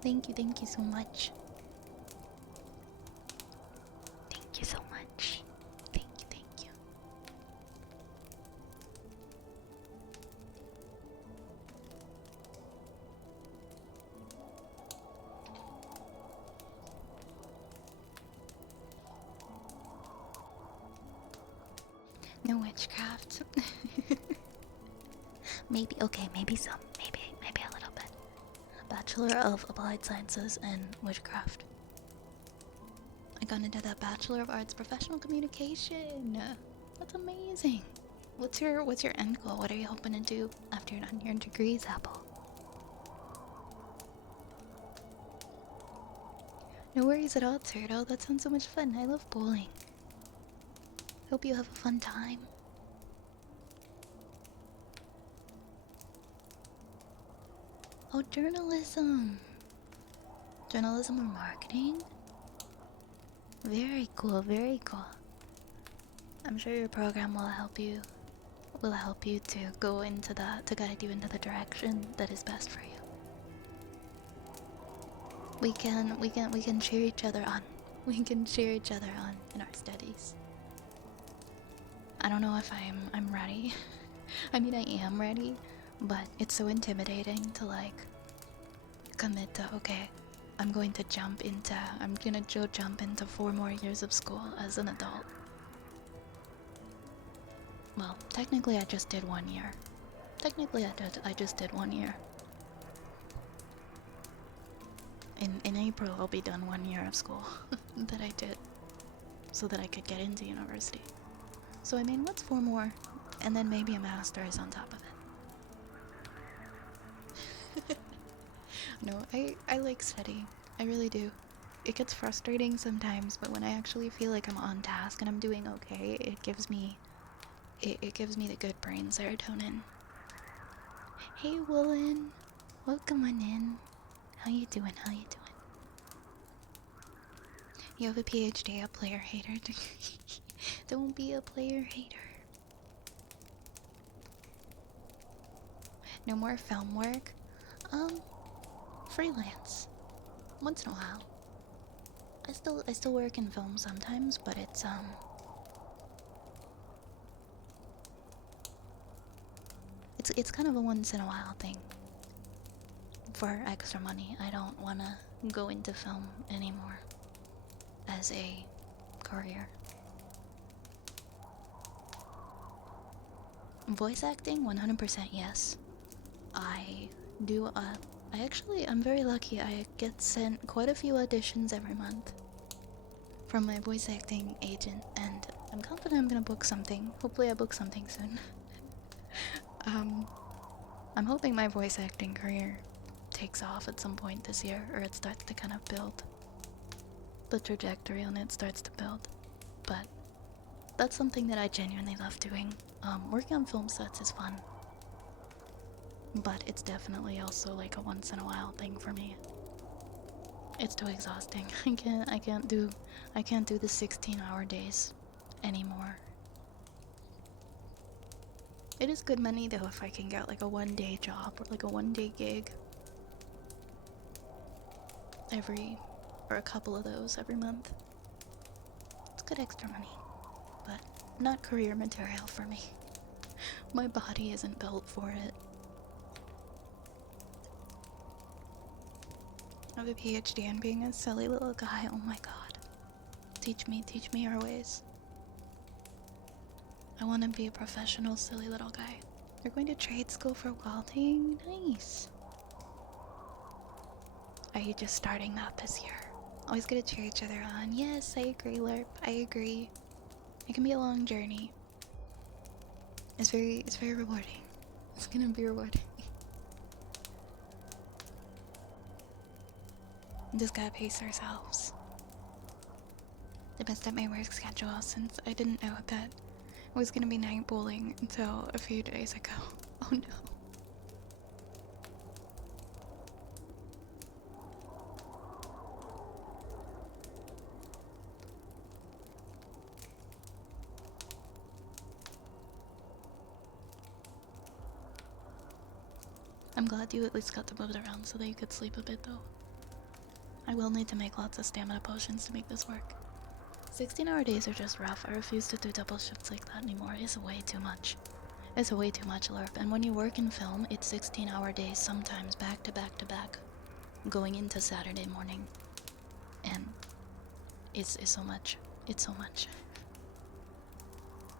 Thank you so much. Thank you so much. Thank you. No witchcraft. Maybe, okay, maybe some. Maybe a little bit. Bachelor of Applied Sciences and Witchcraft. I got into that Bachelor of Arts Professional Communication. That's amazing. What's your end goal? What are you hoping to do after you're done your degrees, Apple? No worries at all, Turtle. That sounds so much fun. I love bowling. Hope you have a fun time. Oh, journalism. Journalism or marketing? Very cool, very cool. I'm sure your program will help you to go into that, to guide you into the direction that is best for you. We can cheer each other on. We can cheer each other on in our studies. I don't know if I'm ready. I mean, I am ready, but it's so intimidating to like commit to, okay, I'm gonna jump into 4 more years of school as an adult. Well, technically I just did 1 year. Technically I just did 1 year. In April I'll be done 1 year of school that I did so that I could get into university. So I mean, what's 4 more? And then maybe a master's on top of it. No, I like studying. I really do. It gets frustrating sometimes, but when I actually feel like I'm on task and I'm doing okay, it gives me the good brain serotonin. Hey Woolen, welcome on in. How you doing? You have a PhD, a player hater. Don't be a player hater. No more film work? Freelance. Once in a while. I still work in film sometimes, but it's kind of a once in a while thing. For extra money. I don't wanna go into film anymore as a career. Voice acting, 100% yes. I do, I'm very lucky. I get sent quite a few auditions every month from my voice acting agent, and I'm confident I'm gonna book something. Hopefully I book something soon. I'm hoping my voice acting career takes off at some point this year, or it starts to kind of build. The trajectory on it starts to build. But that's something that I genuinely love doing. Working on film sets is fun. But it's definitely also like a once in a while thing for me. It's too exhausting. I can't do the 16-hour days anymore. It is good money though if I can get like a 1-day job or like a 1-day gig or a couple of those every month. It's good extra money, but not career material for me. My body isn't built for it. I have a PhD in being a silly little guy. Oh my god. Teach me your ways. I want to be a professional silly little guy. You're going to trade school for welding? Nice. Are you just starting that this year? Always gonna cheer each other on. Yes, I agree, Lerp. I agree. It can be a long journey. It's very rewarding. It's gonna be rewarding. Just gotta pace ourselves. The best at my work schedule since I didn't know that it was gonna be night bowling until a few days ago. Oh no. I'm glad you at least got to move it around so that you could sleep a bit though. I will need to make lots of stamina potions to make this work. 16-hour days are just rough. I refuse to do double shifts like that anymore. It's way too much. It's way too much, Lerp. And when you work in film, it's 16-hour days sometimes back to back to back. Going into Saturday morning. And it's so much. It's so much.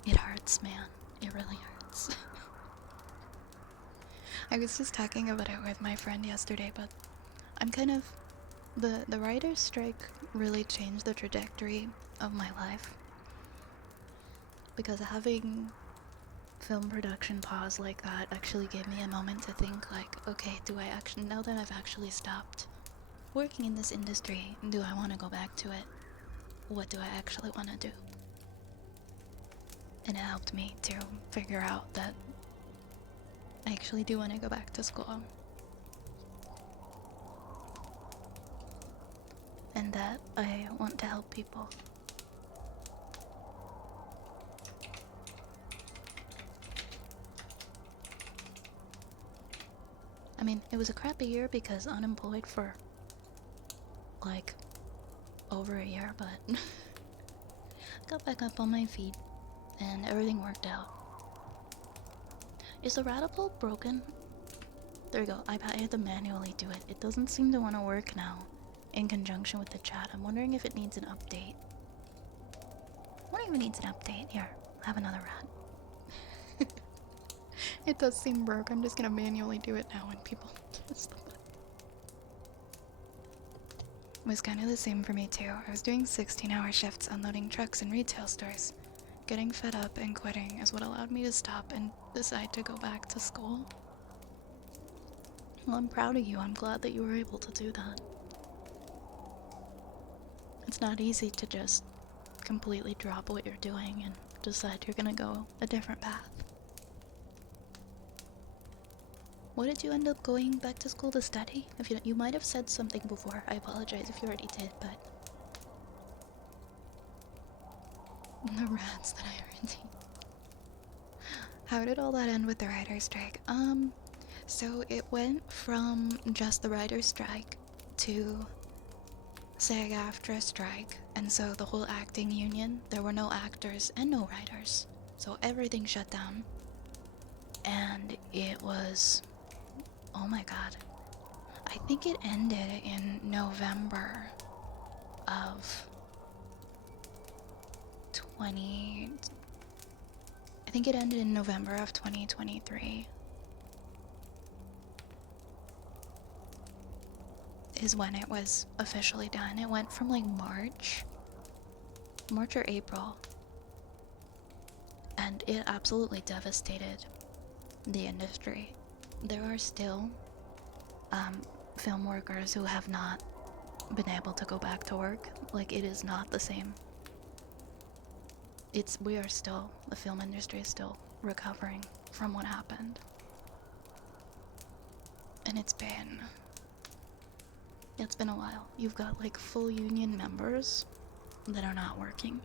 It hurts, man. It really hurts. I was just talking about it with my friend yesterday, but I'm kind of... The writer's strike really changed the trajectory of my life. Because having film production pause like that actually gave me a moment to think like, okay, now that I've actually stopped working in this industry, do I want to go back to it? What do I actually want to do? And it helped me to figure out that I actually do want to go back to school. And that I want to help people. I mean, it was a crappy year because unemployed for like over a year, but got back up on my feet and everything worked out. Is the radical broken? There we go. I had to manually do it. It doesn't seem to want to work now. in conjunction with the chat. I'm wondering if it needs an update. What even needs an update? Here, have another rat. It does seem broke. I'm just gonna manually do it now when people press the button. It was kind of the same for me too. I was doing 16-hour shifts unloading trucks in retail stores. Getting fed up and quitting is what allowed me to stop and decide to go back to school. Well, I'm proud of you. I'm glad that you were able to do that. It's not easy to just completely drop what you're doing and decide you're gonna go a different path. What did you end up going back to school to study? If you might have said something before. I apologize if you already did, but the rats that I already. How did all that end with the writer's strike? So it went from just the writer's strike to SAG-AFTRA strike, and so the whole acting union, there were no actors and no writers, so everything shut down. And it was, oh my god, I think it ended in November of I think it ended in November of 2023 is when it was officially done. It went from like March or April, and it absolutely devastated the industry. There are still film workers who have not been able to go back to work. Like, it is not the same. The film industry is still recovering from what happened. And it's been a while. You've got like full union members that are not working.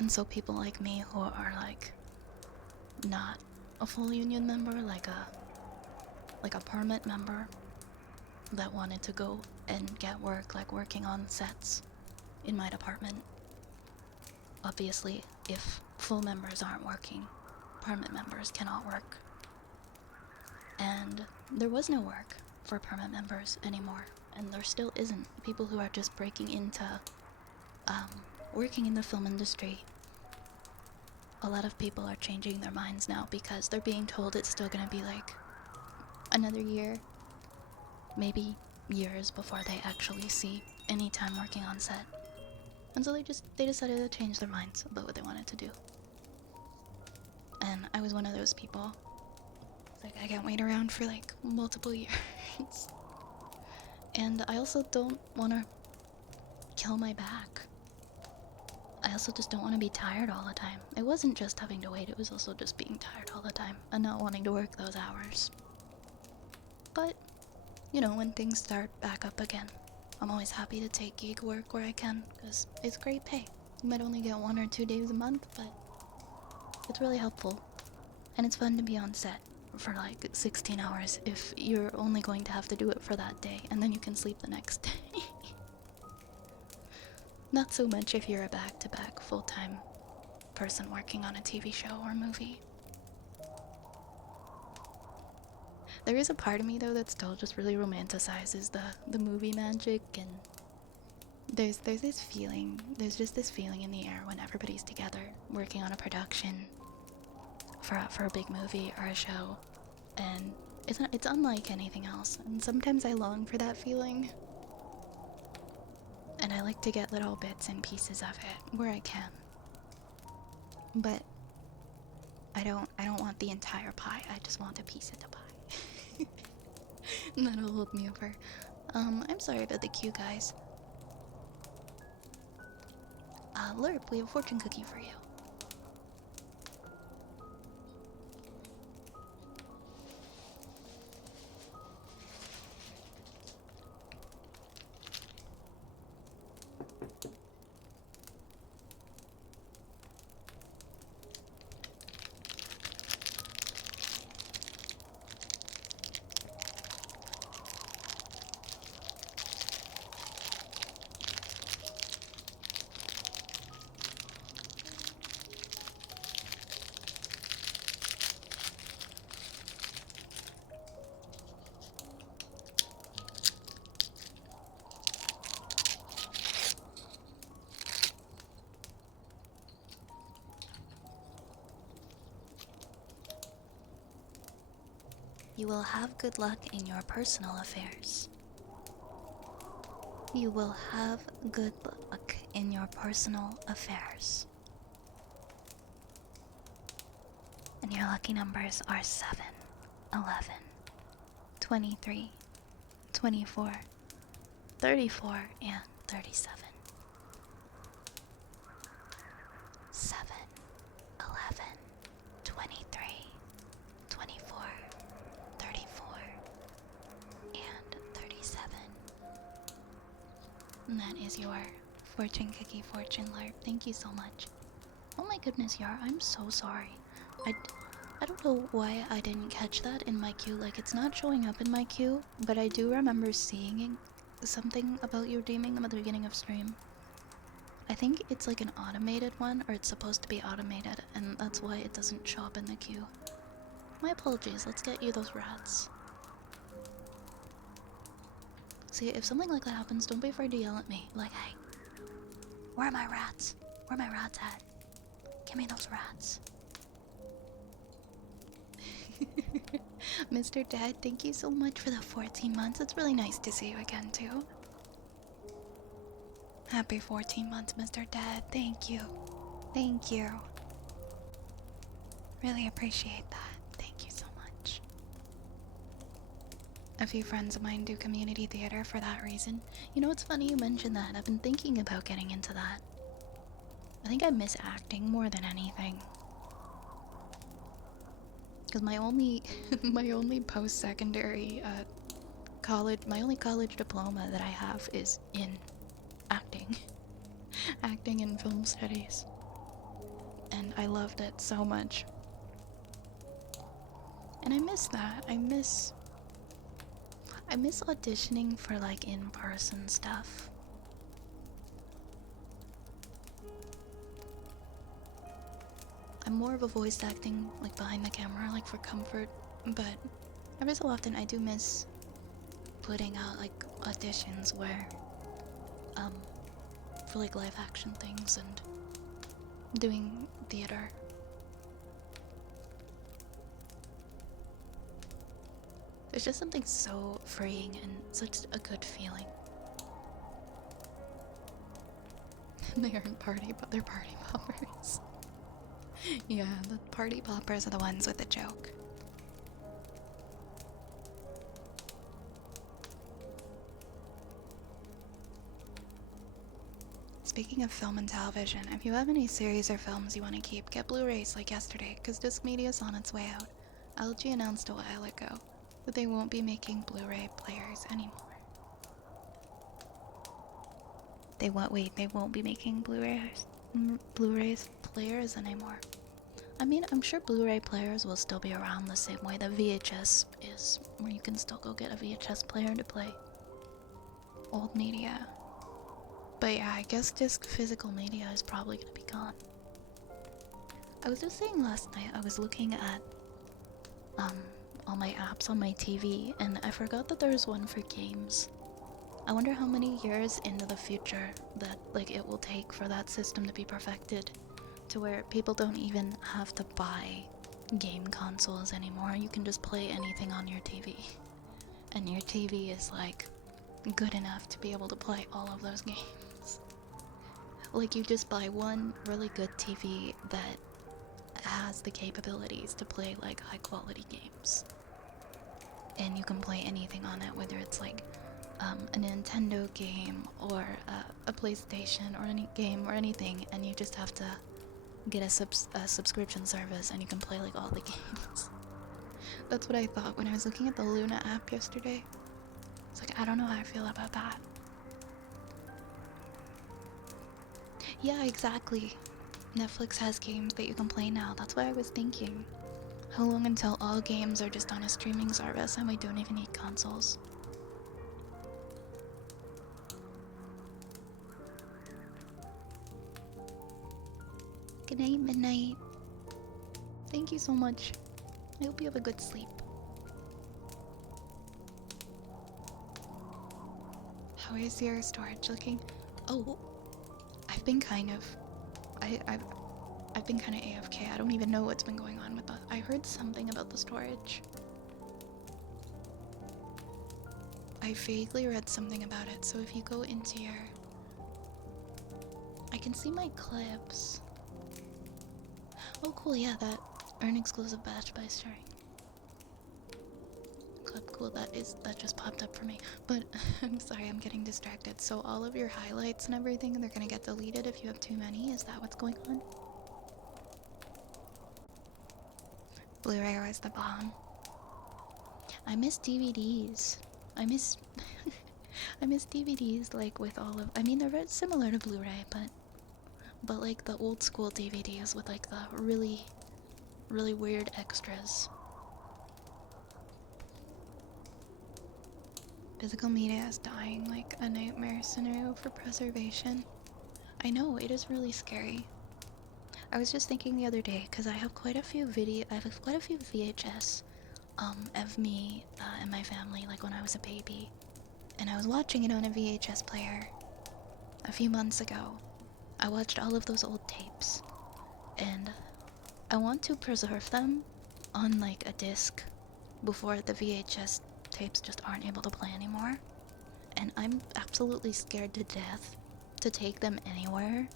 And so people like me who are like not a full union member, like a permit member that wanted to go and get work, like working on sets in my department. Obviously, if full members aren't working, permit members cannot work. And there was no work for permit members anymore, and there still isn't. People who are just breaking into working in the film industry, a lot of people are changing their minds now because they're being told it's still gonna be like another year, maybe years before they actually see any time working on set. And so they decided to change their minds about what they wanted to do. And I was one of those people. It's like, I can't wait around for like multiple years. And I also don't want to kill my back. I also just don't want to be tired all the time. It wasn't just having to wait, it was also just being tired all the time and not wanting to work those hours. But, you know, when things start back up again, I'm always happy to take gig work where I can, because it's great pay. You might only get 1 or 2 days a month, but it's really helpful. And it's fun to be on set for like 16 hours if you're only going to have to do it for that day, and then you can sleep the next day. Not so much if you're a back-to-back full-time person working on a TV show or movie. There is a part of me though that still just really romanticizes the movie magic, and there's this feeling, there's just this feeling in the air when everybody's together working on a production for a big movie or a show, and it's unlike anything else. And sometimes I long for that feeling, and I like to get little bits and pieces of it where I can. But I don't want the entire pie. I just want a piece of the pie. That'll hold me over. I'm sorry about the queue, guys. Lerp, we have a fortune cookie for you. You will have good luck in your personal affairs. You will have good luck in your personal affairs. And your lucky numbers are 7, 11, 23, 24, 34, and 37. 7, 11, 23, 24, 34, and 37. And that is your fortune cookie fortune larp. Thank you so much. Oh my goodness, Yar, I'm so sorry. I don't know why I didn't catch that in my queue. Like, it's not showing up in my queue, but I do remember seeing something about you redeeming them at the beginning of stream. I think it's like an automated one, or it's supposed to be automated, and that's why it doesn't show up in the queue. My apologies, let's get you those rats. See, if something like that happens, don't be afraid to yell at me. Like, hey, where are my rats? Where are my rats at? Give me those rats. Mr. Dad, thank you so much for the 14 months. It's really nice to see you again, too. Happy 14 months, Mr. Dad. Thank you. Thank you. Really appreciate that. Thank you so much. A few friends of mine do community theater for that reason. You know, it's funny you mentioned that. I've been thinking about getting into that. I think I miss acting more than anything. Because my only post-secondary my only college diploma that I have is in acting. Acting and film studies. And I loved it so much. And I miss that. I miss auditioning for like in-person stuff. I'm more of a voice acting, like behind the camera, like for comfort, but every so often I do miss putting out like auditions where, for like live action things and doing theater. There's just something so freeing and such a good feeling. They aren't party, but they're party poppers. Yeah, the party poppers are the ones with the joke. Speaking of film and television, if you have any series or films you want to keep, get Blu-rays like yesterday, because disc media's on its way out. LG announced a while ago that they won't be making Blu-ray players anymore. They won't be making Blu-rays players anymore. I mean, I'm sure Blu-ray players will still be around the same way that VHS is, where you can still go get a VHS player to play old media. But yeah, I guess disc physical media is probably gonna be gone. I was just saying last night, I was looking at all my apps on my TV, and I forgot that there's one for games. I wonder how many years into the future that like it will take for that system to be perfected, to where people don't even have to buy game consoles anymore. You can just play anything on your TV, and your TV is like good enough to be able to play all of those games. Like, you just buy one really good TV that has the capabilities to play like high quality games, and you can play anything on it, whether it's like a Nintendo game or a PlayStation or any game or anything, and you just have to get a subscription service and you can play like all the games. That's what I thought when I was looking at the Luna app yesterday. It's like, I don't know how I feel about that. Yeah, exactly. Netflix has games that you can play now. That's what I was thinking. How long until all games are just on a streaming service and we don't even need consoles? Good night, Midnight. Thank you so much. I hope you have a good sleep. How is your storage looking? Oh, I've been kind of AFK. I don't even know what's been going on with that. I heard something about the storage. I vaguely read something about it, so if you go into your... I can see my clips. Oh cool, yeah, that earn exclusive badge by sharing. Clip, cool, that just popped up for me. But I'm sorry, I'm getting distracted. So all of your highlights and everything, they're gonna get deleted if you have too many? Is that what's going on? Blu-ray was the bomb. I miss DVDs. I miss I miss DVDs, like with all of, I mean they're very similar to Blu-ray, but like the old school DVDs with like the really weird extras. Physical media is dying, like a nightmare scenario for preservation. I know, it is really scary. I was just thinking the other day, because I have quite a few VHS of me and my family, like when I was a baby. And I was watching it on a VHS player a few months ago. I watched all of those old tapes, and I want to preserve them on like a disc before the VHS tapes just aren't able to play anymore. And I'm absolutely scared to death to take them anywhere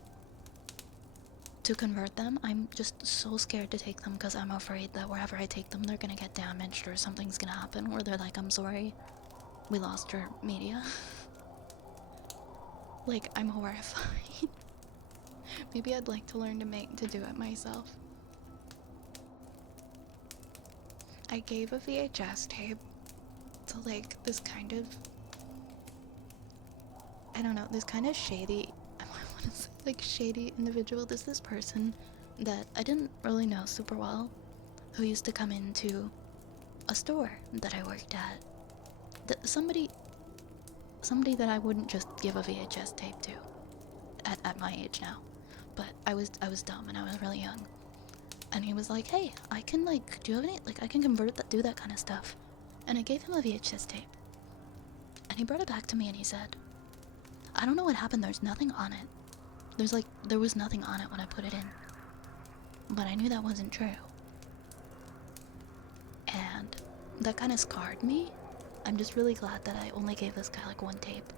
to convert them. I'm just so scared to take them because I'm afraid that wherever I take them they're gonna get damaged or something's gonna happen where they're like, I'm sorry, we lost your media. Like, I'm horrified. Maybe I'd like to learn to do it myself. I gave a VHS tape to like this kind of, I don't know, this kind of shady, I want to say like shady individual. There's this person that I didn't really know super well who used to come into a store that I worked at. Somebody that I wouldn't just give a VHS tape to at my age now. But I was dumb and I was really young. And he was like, hey, I can like, do you have any, like I can convert that, do that kind of stuff. And I gave him a VHS tape. And he brought it back to me and he said, I don't know what happened, there's nothing on it. There was nothing on it when I put it in. But I knew that wasn't true. And that kind of scarred me. I'm just really glad that I only gave this guy like one tape.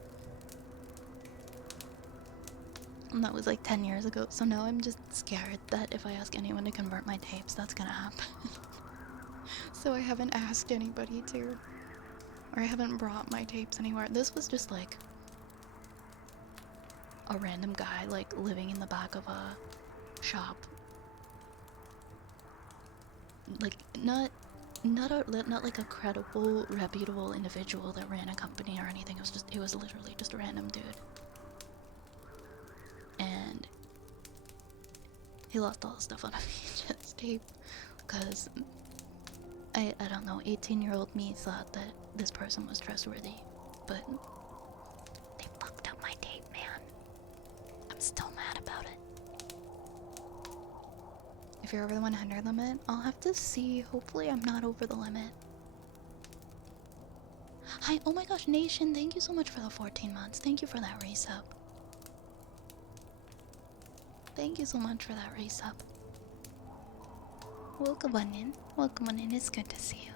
And that was like 10 years ago, so now I'm just scared that if I ask anyone to convert my tapes, that's gonna happen. So I haven't asked anybody to. Or I haven't brought my tapes anywhere. This was just like a random guy like living in the back of a shop. Like not like a credible, reputable individual that ran a company or anything. It was literally just a random dude. And he lost all the stuff on a VHS tape because I don't know, 18-year-old me thought that this person was trustworthy, but they fucked up my tape, man. I'm still mad about it. If you're over the 100 limit, I'll have to see. Hopefully I'm not over the limit. Hi, oh my gosh, Nation, thank you so much for the 14 months. Thank you for that resub. Thank you so much for that resub. Welcome on in. Welcome on in. It's good to see you.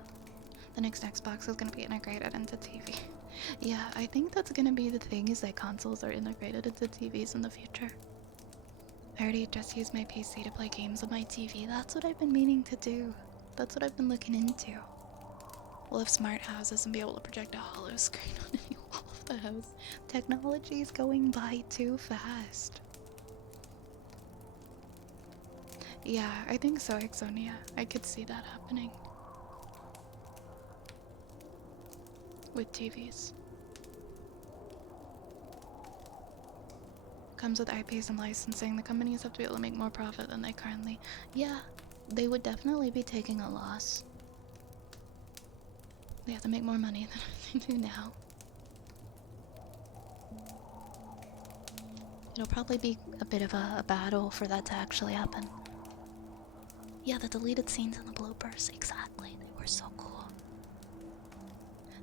The next Xbox is going to be integrated into TV. Yeah, I think that's going to be the thing, is that consoles are integrated into TVs in the future. I already just used my PC to play games on my TV. That's what I've been meaning to do. That's what I've been looking into. We'll have smart houses and be able to project a hollow screen on any wall of the house. Technology is going by too fast. Yeah, I think so, Exonia. I could see that happening. With TVs. Comes with IPs and licensing. The companies have to be able to make more profit than they currently... Yeah, they would definitely be taking a loss. They have to make more money than they do now. It'll probably be a bit of a battle for that to actually happen. Yeah, the deleted scenes and the bloopers, exactly. They were so cool.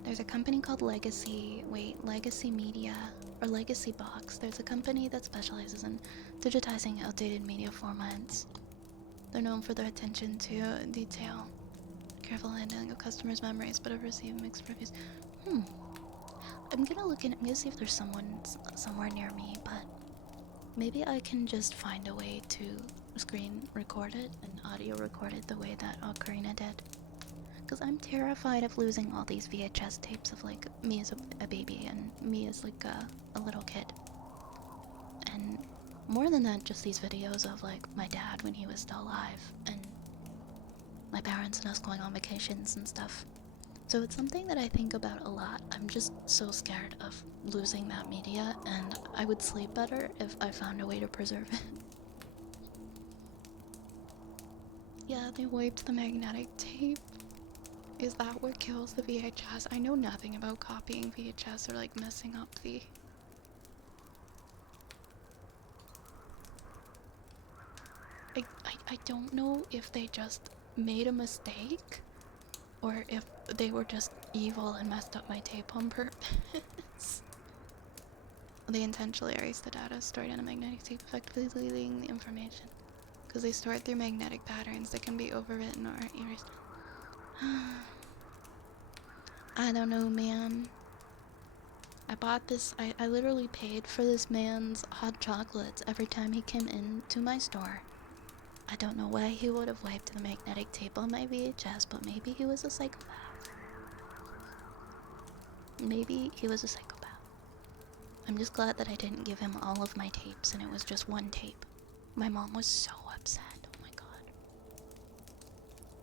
There's a company called Legacy Media, or Legacy Box. There's a company that specializes in digitizing outdated media formats. They're known for their attention to detail, careful handling of customers' memories, but have received mixed reviews. I'm gonna look in. I'm gonna see if there's someone somewhere near me, but maybe I can just find a way to screen record it and audio record it the way that Ocarina did. Because I'm terrified of losing all these VHS tapes of like me as a baby and me as like a little kid. And more than that, just these videos of like my dad when he was still alive and my parents and us going on vacations and stuff. So it's something that I think about a lot. I'm just so scared of losing that media, and I would sleep better if I found a way to preserve it. Yeah, they wiped the magnetic tape. Is that what kills the VHS? I know nothing about copying VHS or like messing up the... I don't know if they just made a mistake or if they were just evil and messed up my tape on purpose. They intentionally erased the data stored in a magnetic tape, effectively deleting the information. Because they store it through magnetic patterns that can be overwritten or erased. I don't know, man. I bought this, I literally paid for this man's hot chocolates every time he came into my store. I don't know why he would have wiped the magnetic tape on my VHS, but maybe he was a psychopath. Maybe he was a psychopath. I'm just glad that I didn't give him all of my tapes and it was just one tape. My mom was so upset. Oh my god.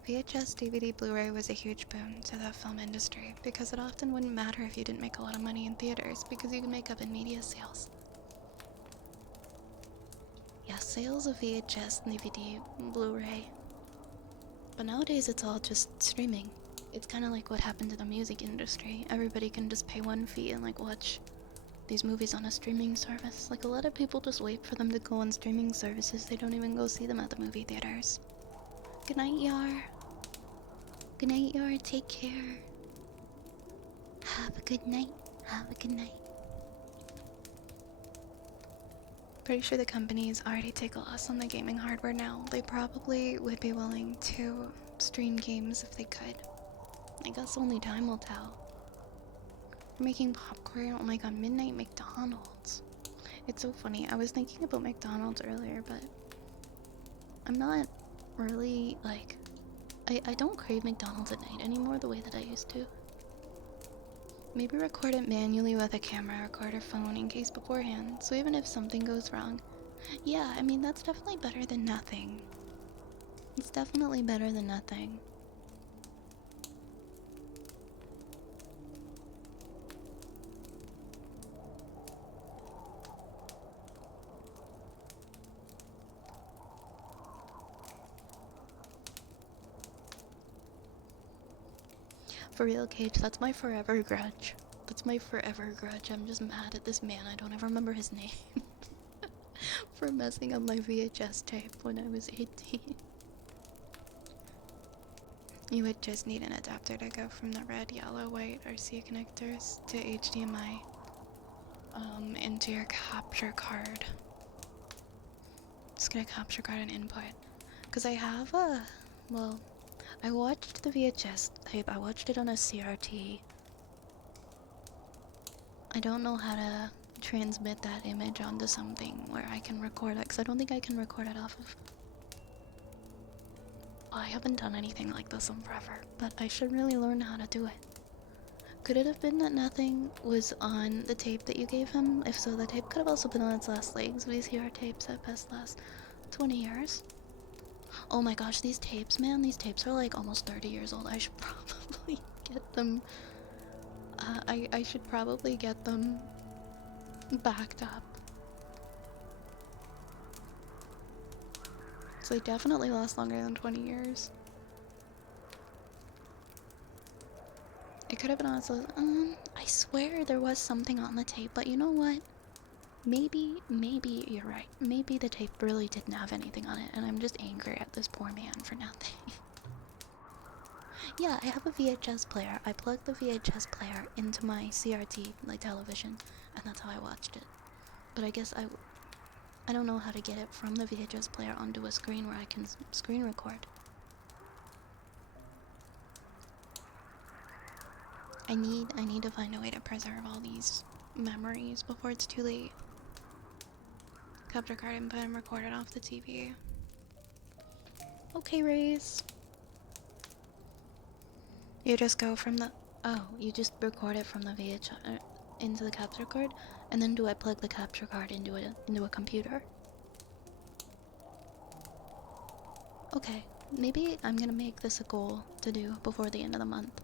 VHS, DVD, Blu-ray was a huge boon to the film industry because it often wouldn't matter if you didn't make a lot of money in theaters because you could make up in media sales. Yeah, sales of VHS, DVD, Blu-ray. But nowadays it's all just streaming. It's kind of like what happened to the music industry. Everybody can just pay one fee and like watch these movies on a streaming service. Like a lot of people just wait for them to go on streaming services. They don't even go see them at the movie theaters. Good night, Yar. Good night, Yar. Take care. Have a good night. Have a good night. Pretty sure the companies already take a loss on the gaming hardware now. They probably would be willing to stream games if they could. I guess only time will tell. We're making popcorn. Oh my god, midnight McDonald's. It's so funny. I was thinking about McDonald's earlier, but I'm not really like... I don't crave McDonald's at night anymore the way that I used to. Maybe record it manually with a camera, record a phone in case beforehand, so even if something goes wrong. Yeah, I mean, that's definitely better than nothing. It's definitely better than nothing. For real, Cage, that's my forever grudge. That's my forever grudge. I'm just mad at this man. I don't ever remember his name. For messing up my VHS tape when I was 18. You would just need an adapter to go from the red, yellow, white RC connectors to HDMI into your capture card. Just get a capture card and input. Because I have a... well... I watched the VHS tape. I watched it on a CRT. I don't know how to transmit that image onto something where I can record it, because I don't think I can record it off of... I haven't done anything like this in forever, but I should really learn how to do it. Could it have been that nothing was on the tape that you gave him? If so, the tape could have also been on its last legs. VCR tapes at best last 20 years. Oh my gosh, these tapes, man, these tapes are like almost 30 years old. I should probably get them. I should probably get them backed up. So they definitely last longer than 20 years. It could have been honestly, I swear there was something on the tape, but you know what? Maybe you're right. Maybe the tape really didn't have anything on it, and I'm just angry at this poor man for nothing. Yeah, I have a VHS player. I plugged the VHS player into my CRT, like television, and that's how I watched it. But I guess I don't know how to get it from the VHS player onto a screen where I can screen record. I need to find a way to preserve all these memories before it's too late. Capture card input and record it off the TV. Okay, Raze. You just go from the... Oh, you just record it from the VHS into the capture card? And then do I plug the capture card into a computer? Okay, maybe I'm gonna make this a goal to do before the end of the month.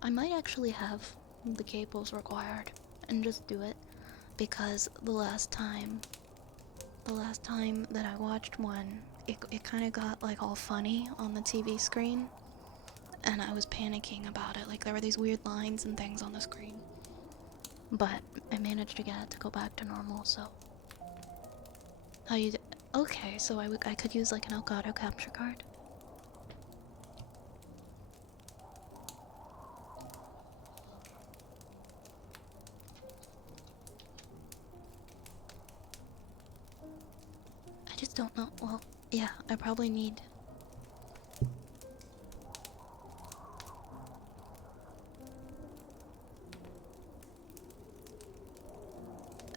I might actually have the cables required and just do it, because the last time that I watched one, it kind of got like all funny on the TV screen, and I was panicking about it. Like there were these weird lines and things on the screen, but I managed to get it to go back to normal. So how you okay, so I could use like an Elgato capture card. I just don't know. Well, yeah, I probably need...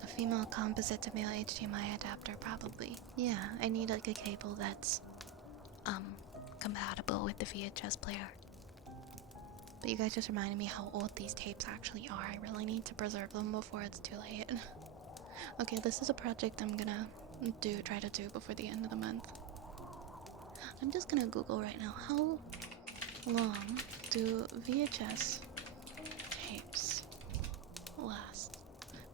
a female composite to male HDMI adapter, probably. Yeah, I need like a cable that's compatible with the VHS player. But you guys just reminded me how old these tapes actually are. I really need to preserve them before it's too late. Okay, this is a project I'm gonna try to do before the end of the month. I'm just gonna Google right now, how long do VHS tapes last?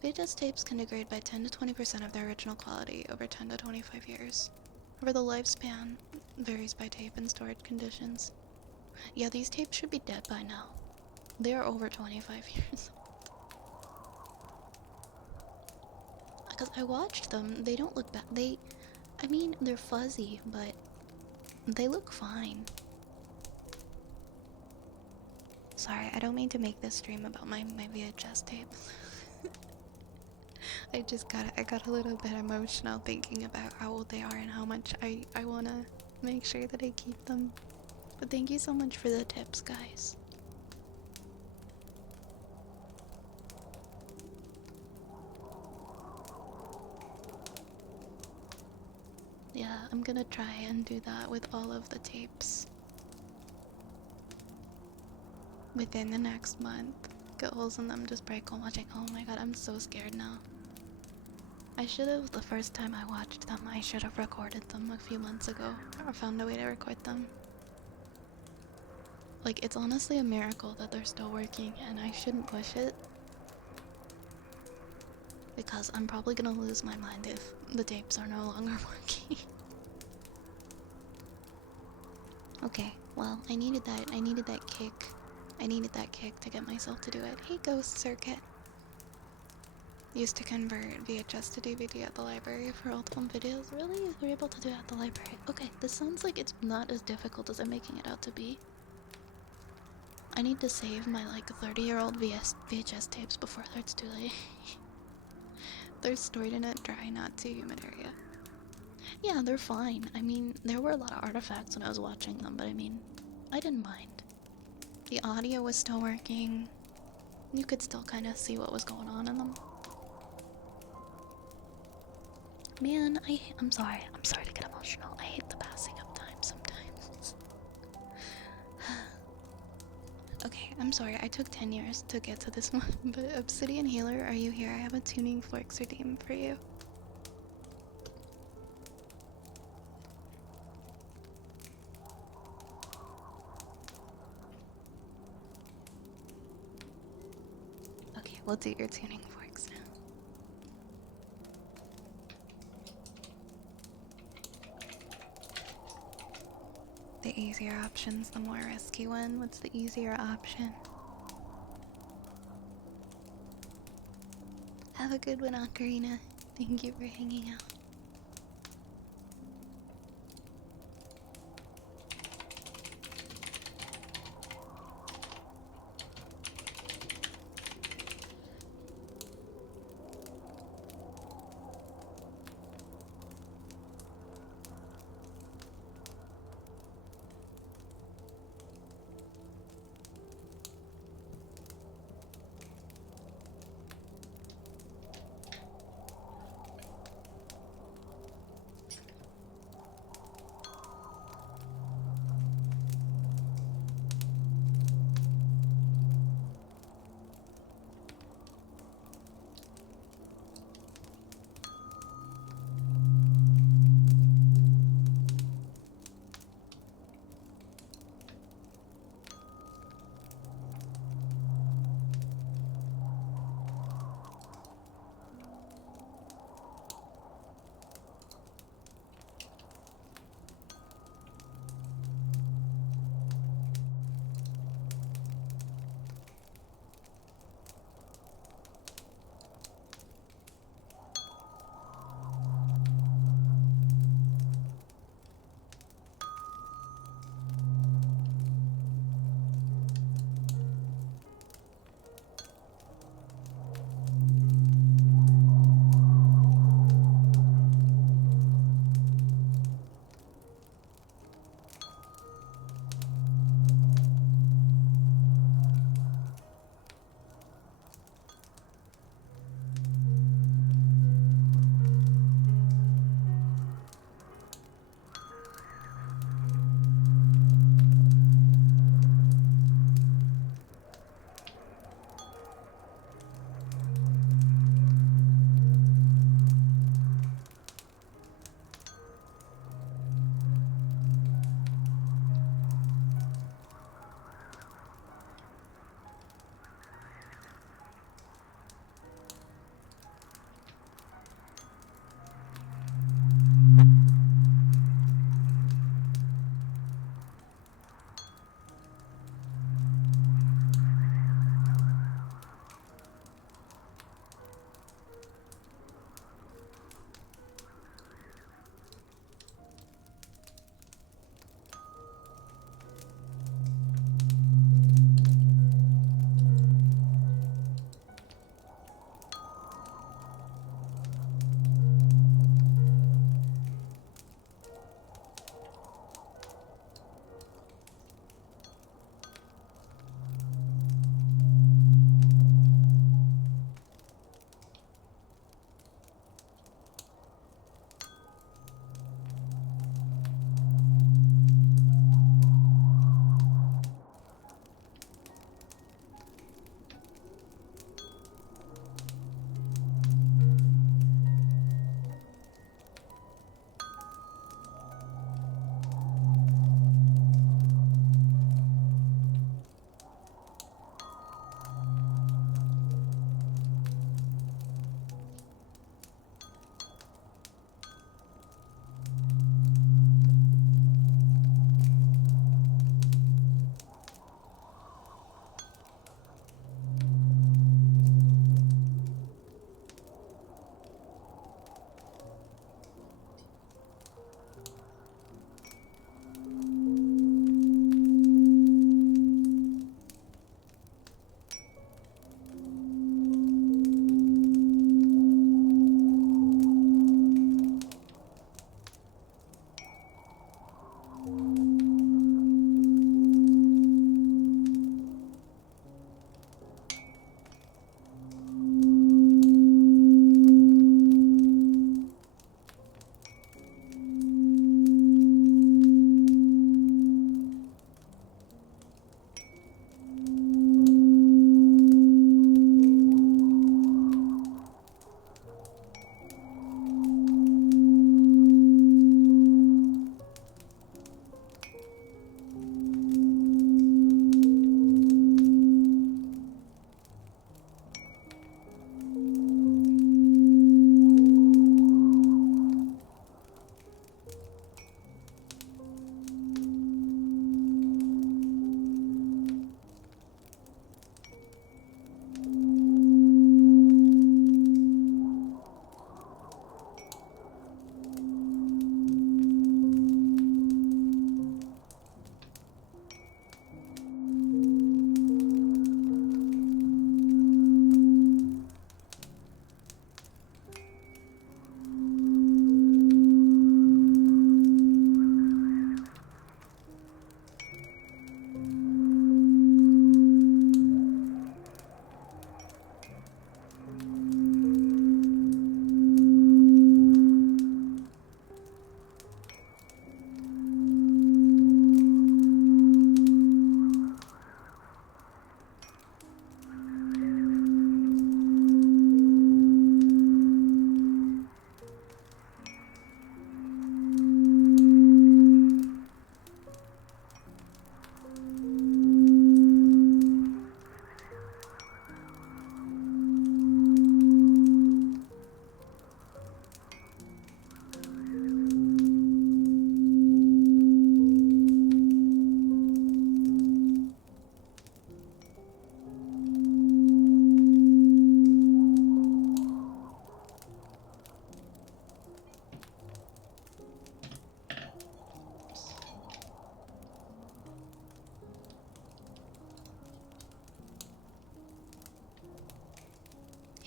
VHS tapes can degrade by 10 to 20% of their original quality over 10 to 25 years. However, the lifespan varies by tape and storage conditions. Yeah, these tapes should be dead by now. They are over 25 years old. Because I watched them, they don't look bad. I mean, they're fuzzy, but they look fine. Sorry, I don't mean to make this stream about my VHS tapes. I got a little bit emotional thinking about how old they are and how much I wanna make sure that I keep them. But thank you so much for the tips, guys. Yeah, I'm gonna try and do that with all of the tapes within the next month. Get holes in them, just break while watching. Oh my god, I'm so scared now. I should have, the first time I watched them, I should have recorded them a few months ago, or found a way to record them. Like, it's honestly a miracle that they're still working, and I shouldn't push it. Because I'm probably gonna lose my mind if the tapes are no longer working. Okay, well, I needed that kick. I needed that kick to get myself to do it. Hey, Ghost Circuit. Used to convert VHS to DVD at the library for old home videos. Really? You're able to do it at the library? Okay, this sounds like it's not as difficult as I'm making it out to be. I need to save my like 30-year-old VHS tapes before it's too late. They're stored in a dry, not too humid area. Yeah, they're fine. I mean, there were a lot of artifacts when I was watching them, but I mean, I didn't mind. The audio was still working. You could still kind of see what was going on in them. Man, I'm sorry to get emotional. I hate the passing of time sometimes. Okay, I'm sorry, I took 10 years to get to this one, but Obsidian Healer, are you here? I have a tuning forks redeemed for you. Okay, we'll do your tuning forks now. The easier option's the more risky one. What's the easier option? Have a good one, Ocarina. Thank you for hanging out.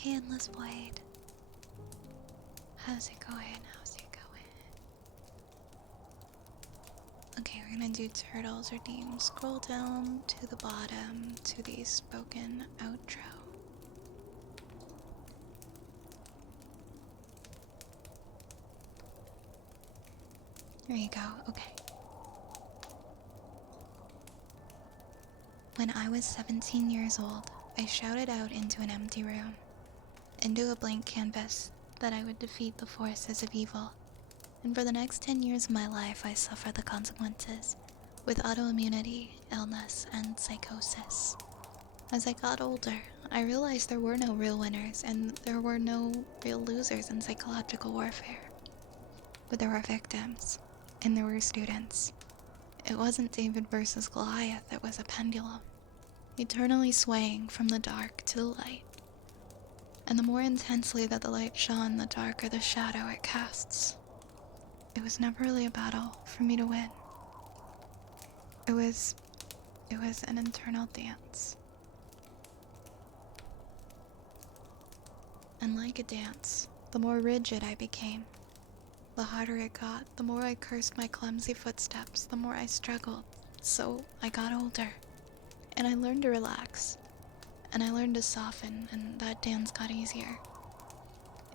Hey, Endless Void. How's it going? How's it going? Okay, we're gonna do turtles redeem. Scroll down to the bottom to the spoken outro. There you go. Okay. When I was 17 years old, I shouted out into an empty room, into a blank canvas, that I would defeat the forces of evil. And for the next 10 years of my life, I suffered the consequences, with autoimmunity, illness, and psychosis. As I got older, I realized there were no real winners, and there were no real losers in psychological warfare. But there were victims, and there were students. It wasn't David versus Goliath, it was a pendulum, eternally swaying from the dark to the light. And the more intensely that the light shone, the darker the shadow it casts. It was never really a battle for me to win. It was an internal dance. And like a dance, the more rigid I became, the harder it got, the more I cursed my clumsy footsteps, the more I struggled. So I got older, and I learned to relax, and I learned to soften, and that dance got easier.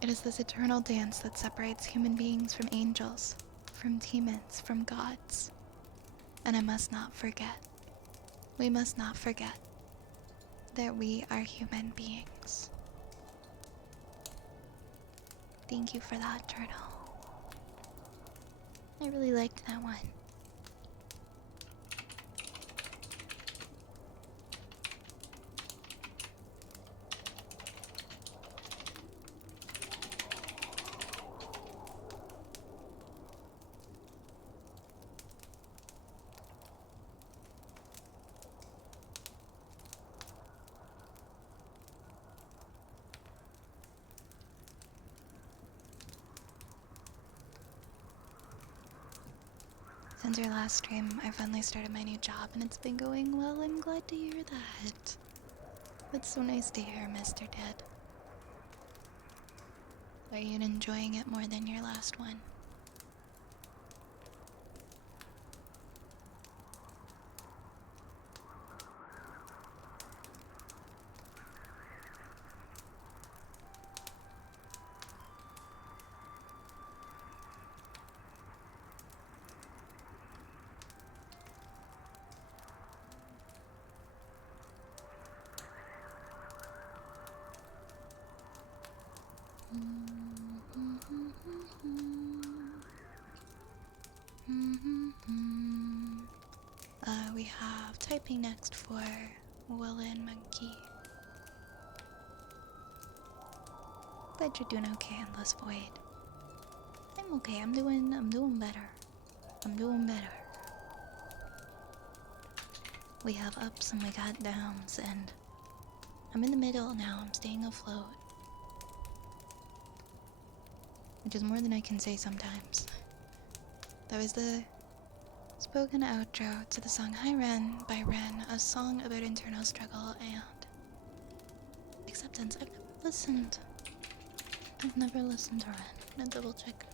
It is this eternal dance that separates human beings from angels, from demons, from gods. And I must not forget, we must not forget, that we are human beings. Thank you for that, Turtle. I really liked that one. Since your last stream, I finally started my new job and it's been going well. I'm glad to hear that. That's so nice to hear, Mr. Dead. Are you enjoying it more than your last one? We have typing next for Woolen Monkey. Glad you're doing okay, Endless Void. I'm okay, I'm doing better. I'm doing better. We have ups and we got downs, and I'm in the middle now. I'm staying afloat. Which is more than I can say sometimes. That was the spoken outro to the song Hi Ren by Ren, a song about internal struggle and acceptance. I've never listened to Ren. I'm gonna double check.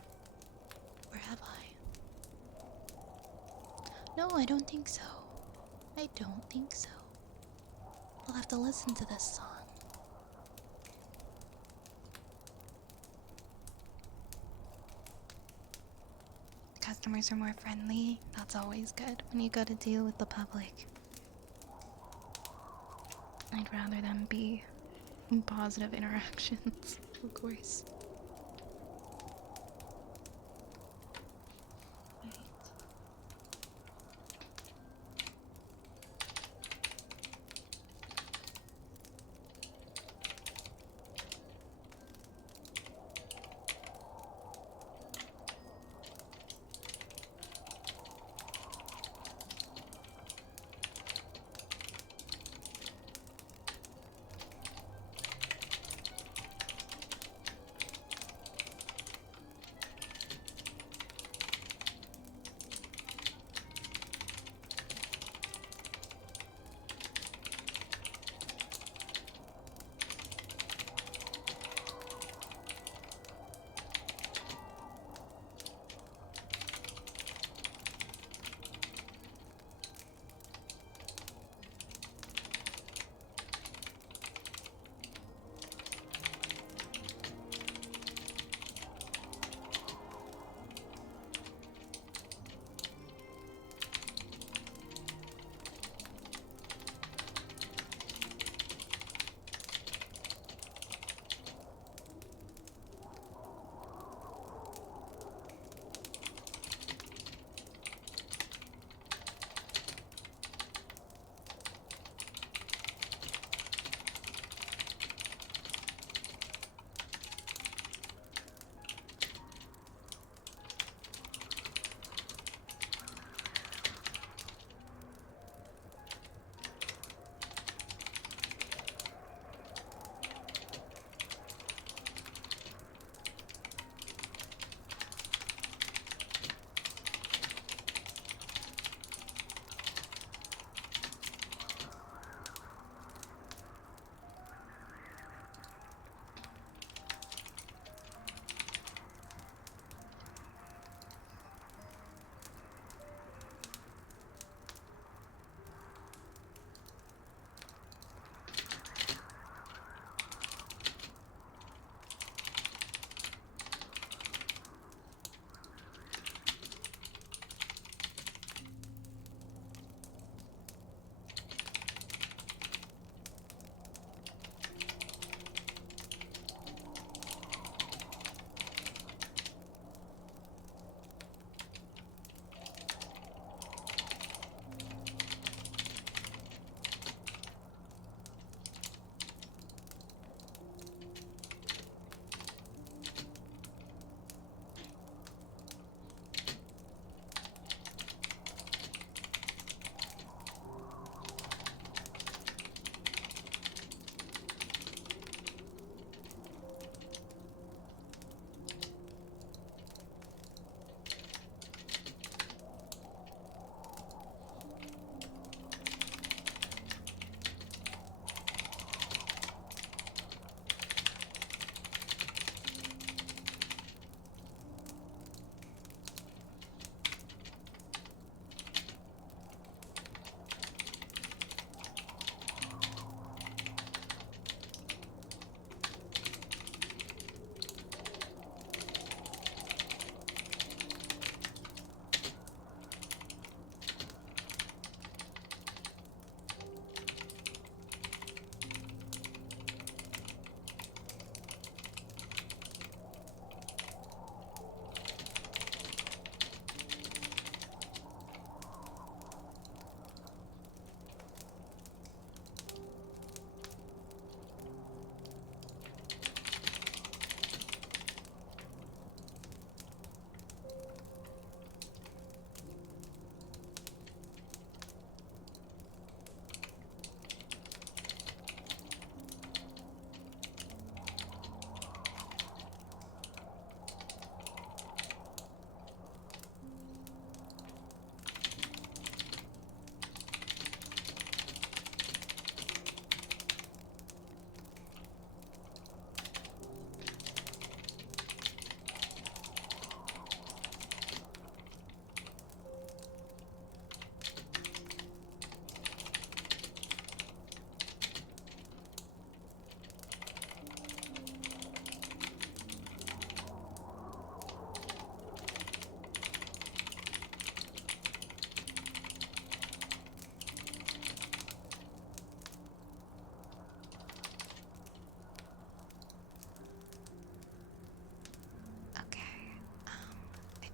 Or have I? No, I don't think so. I don't think so. I'll have to listen to this song. Customers are more friendly. That's always good when you gotta deal with the public. I'd rather them be positive interactions, of course.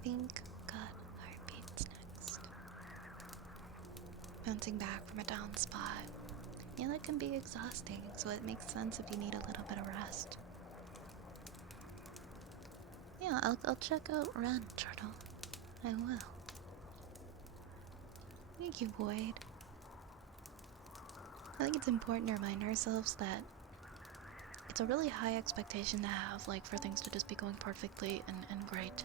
think got heartbeats next. Bouncing back from a down spot. Yeah, that can be exhausting, so it makes sense if you need a little bit of rest. Yeah, I'll check out Run, Turtle. I will. Thank you, Void. I think it's important to remind ourselves that it's a really high expectation to have, like, for things to just be going perfectly and great.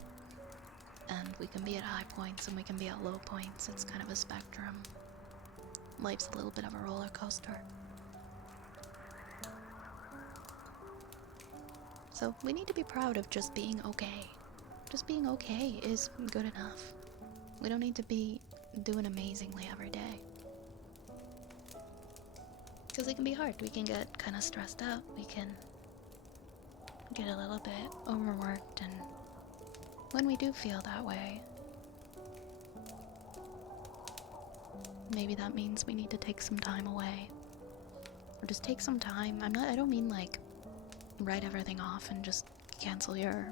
And we can be at high points and we can be at low points. It's kind of a spectrum. Life's a little bit of a roller coaster. So we need to be proud of just being okay. Just being okay is good enough. We don't need to be doing amazingly every day. Because it can be hard. We can get kind of stressed out. We can get a little bit overworked, and when we do feel that way, maybe that means we need to take some time away. Or just take some time. I don't mean like write everything off and just cancel your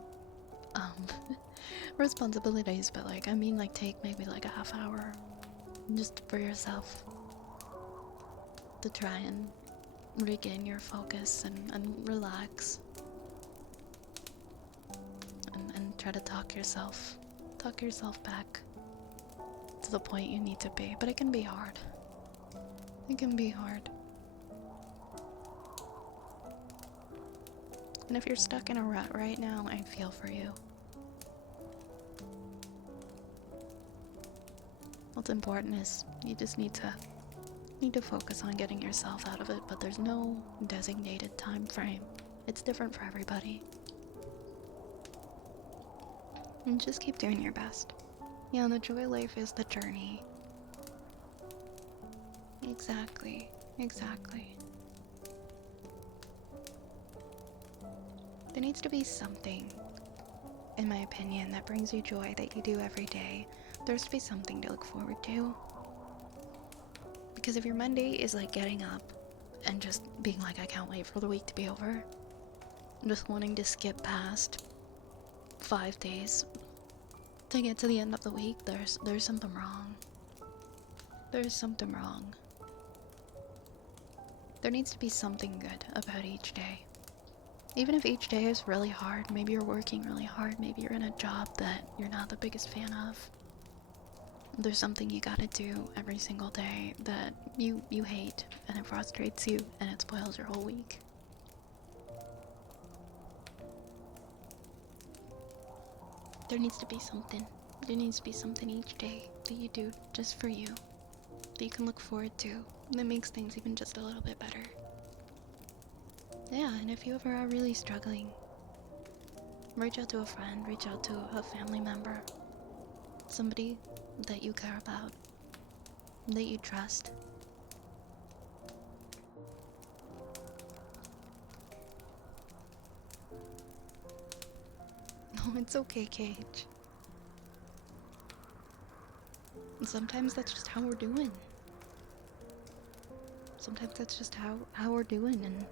responsibilities, but like I mean like take maybe like a half hour just for yourself to try and regain your focus and relax. And try to talk yourself back to the point you need to be. But it can be hard. It can be hard. And if you're stuck in a rut right now, I feel for you. What's important is you just need to focus on getting yourself out of it, but there's no designated time frame. It's different for everybody. And just keep doing your best. Yeah, the joy of life is the journey. Exactly. There needs to be something, in my opinion, that brings you joy that you do every day. There's to be something to look forward to. Because if your Monday is like getting up and just being like, I can't wait for the week to be over, and just wanting to skip past 5 days to get to the end of the week, there's something wrong. There's something wrong. There needs to be something good about each day. Even if each day is really hard, maybe you're working really hard, maybe you're in a job that you're not the biggest fan of. There's something you gotta do every single day that you hate, and it frustrates you, and it spoils your whole week. There needs to be something. There needs to be something each day that you do just for you, that you can look forward to, that makes things even just a little bit better. Yeah, and if you ever are really struggling, reach out to a friend, reach out to a family member, somebody that you care about, that you trust. No, it's okay, Cage. And sometimes that's just how we're doing. Sometimes that's just how we're doing, and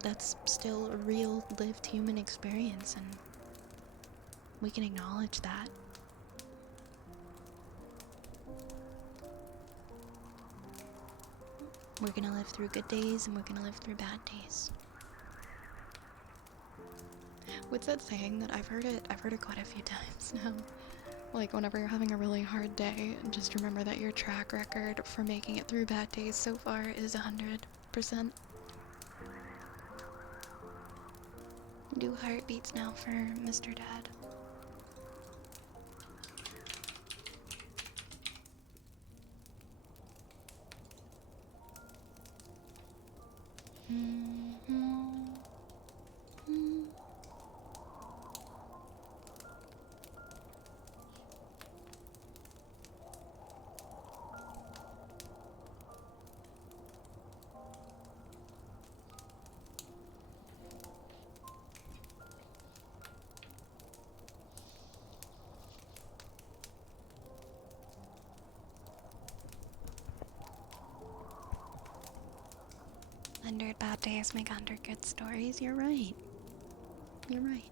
that's still a real lived human experience, and we can acknowledge that. We're gonna live through good days and we're gonna live through bad days. What's that saying that I've heard it quite a few times now? Like, whenever you're having a really hard day, just remember that your track record for making it through bad days so far is 100%. Do heartbeats now for Mr. Dad. Mm-hmm. 100 bad days make 100 good stories. You're right. You're right.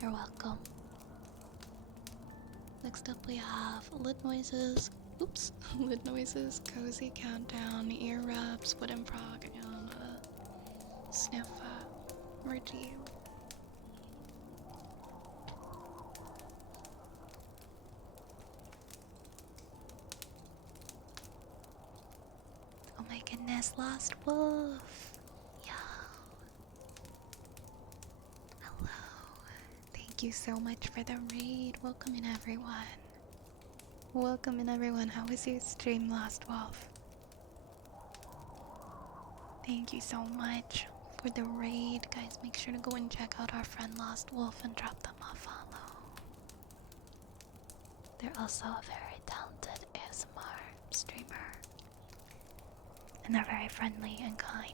You're welcome. Next up we have Lit Noises. Oops. Lit Noises, Cozy Countdown, Ear Rubs, Wooden Frog, and Sniff Review. Oh my goodness, Lost Wolf! Yo! Hello! Thank you so much for the raid. Welcome in, everyone. Welcome in, everyone. How was your stream, Lost Wolf? Thank you so much for the raid. Guys, make sure to go and check out our friend Lost Wolf and drop them a follow. They're also a very talented ASMR streamer. And they're very friendly and kind.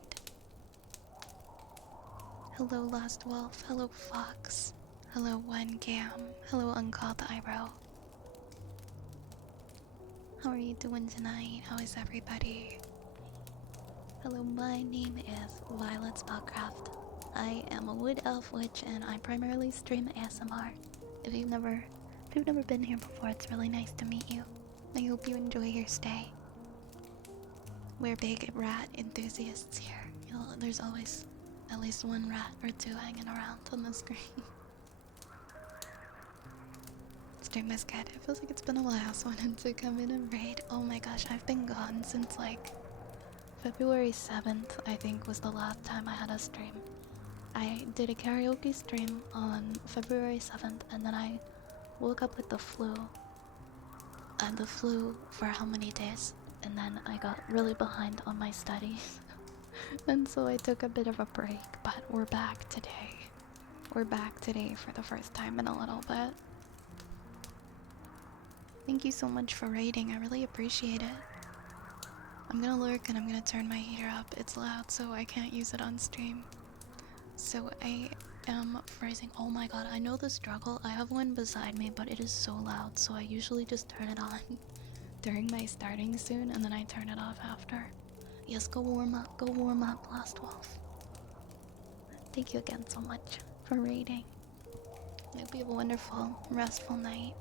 Hello, Lost Wolf. Hello, Fox. Hello, One Gam. Hello, Uncalled Eyebrow. How are you doing tonight? How is everybody? Hello, my name is Violet Spellcraft. I am a wood elf witch and I primarily stream ASMR. If you've never been here before, it's really nice to meet you. I hope you enjoy your stay. We're big rat enthusiasts here. There's always at least one rat or two hanging around on the screen. Stream is good. It feels like it's been a while, so I wanted to come in and raid. Oh my gosh, I've been gone since like February 7th, I think, was the last time I had a stream. I did a karaoke stream on February 7th, and then I woke up with the flu. And the flu for how many days? And then I got really behind on my studies. And so I took a bit of a break, but we're back today. We're back today for the first time in a little bit. Thank you so much for raiding, I really appreciate it. I'm gonna lurk and I'm gonna turn my heater up. It's loud, so I can't use it on stream. So I am freezing. Oh my god, I know the struggle. I have one beside me, but it is so loud, so I usually just turn it on during my starting soon, and then I turn it off after. Yes, go warm up, Lost Wolf. Thank you again so much for raiding. I hope you have a wonderful, restful night.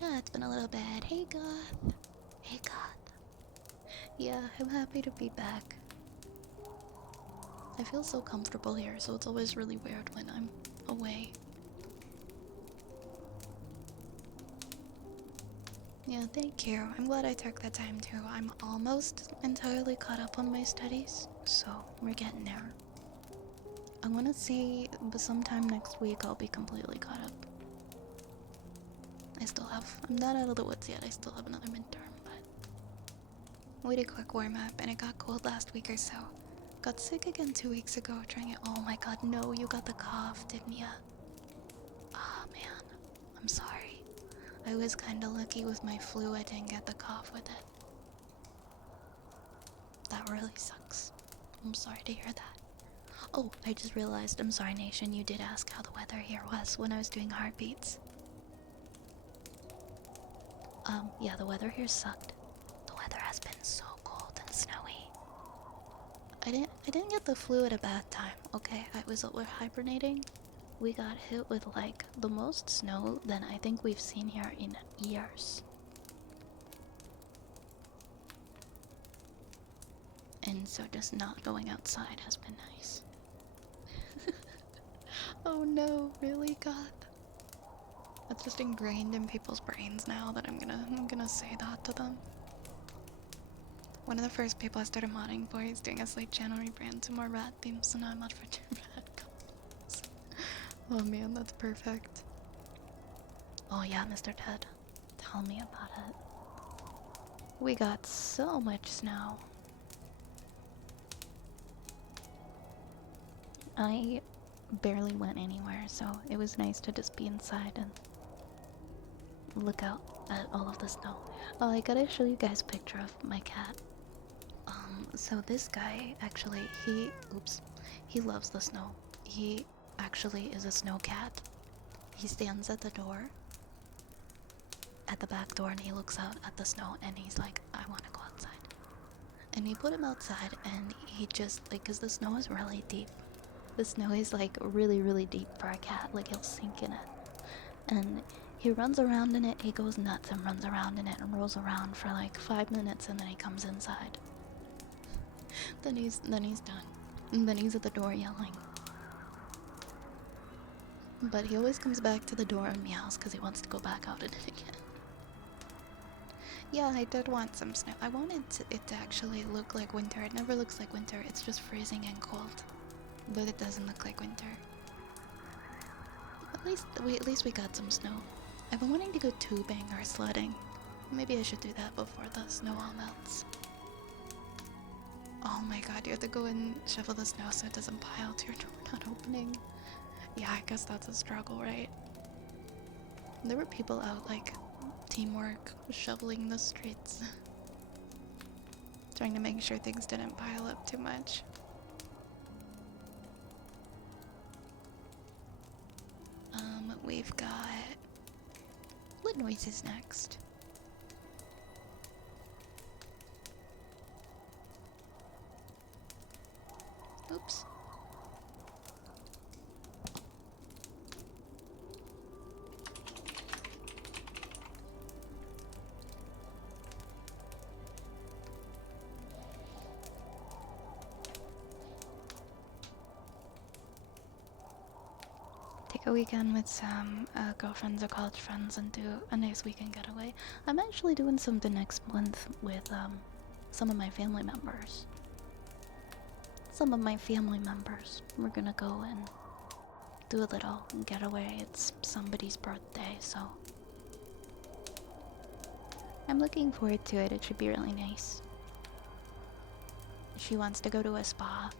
Yeah, it's been a little bit. Hey, Goth. Hey, Goth. Yeah, I'm happy to be back. I feel so comfortable here, so it's always really weird when I'm away. Yeah, thank you. I'm glad I took the time to. I'm almost entirely caught up on my studies, so we're getting there. I want to say sometime next week I'll be completely caught up. I'm not out of the woods yet. I still have another midterm, but we did a quick warm up and it got cold last week or so. Got sick again 2 weeks ago trying it. Oh my god, no, you got the cough, didn't ya? Ah, man, I'm sorry. I was kinda lucky with my flu, I didn't get the cough with it. That really sucks. I'm sorry to hear that. Oh, I just realized, I'm sorry Nation, you did ask how the weather here was when I was doing heartbeats. Yeah, the weather here sucked. The weather has been so cold and snowy. I didn't get the flu at a bad time, okay? We're hibernating. We got hit with like the most snow than I think we've seen here in years. And so just not going outside has been nice. Oh no, really, God? That's just ingrained in people's brains now that I'm gonna say that to them. One of the first people I started modding for is doing a Slate channel rebrand to more rat themes, so now I'm mod for 2 rat couples. Oh man, that's perfect. Oh yeah, Mr. Ted. Tell me about it. We got so much snow. I barely went anywhere, so it was nice to just be inside and look out at all of the snow. Oh, I gotta show you guys a picture of my cat. So this guy, actually, he loves the snow. He actually is a snow cat. He stands at the door, at the back door, and he looks out at the snow, and he's like, I want to go outside. And we put him outside, and he just, like, because the snow is really deep. The snow is, like, really, really deep for a cat. Like, he'll sink in it. And he runs around in it, he goes nuts and runs around in it and rolls around for, like, 5 minutes, and then he comes inside. Then he's done. And then he's at the door yelling. But he always comes back to the door and meows because he wants to go back out in it again. Yeah, I did want some snow. I wanted it to actually look like winter. It never looks like winter. It's just freezing and cold. But it doesn't look like winter. At least we got some snow. I've been wanting to go tubing or sledding. Maybe I should do that before the snow all melts. Oh my god, you have to go and shovel the snow so it doesn't pile to your door not opening. Yeah, I guess that's a struggle, right? There were people out, like, teamwork, shoveling the streets. Trying to make sure things didn't pile up too much. We've got what noise is next? Oops. Take a weekend with some girlfriends or college friends and do a nice weekend getaway. I'm actually doing something next month with some of my family members. We're gonna go and do a little getaway. It's somebody's birthday, so I'm looking forward to it. It should be really nice. She wants to go to a spa.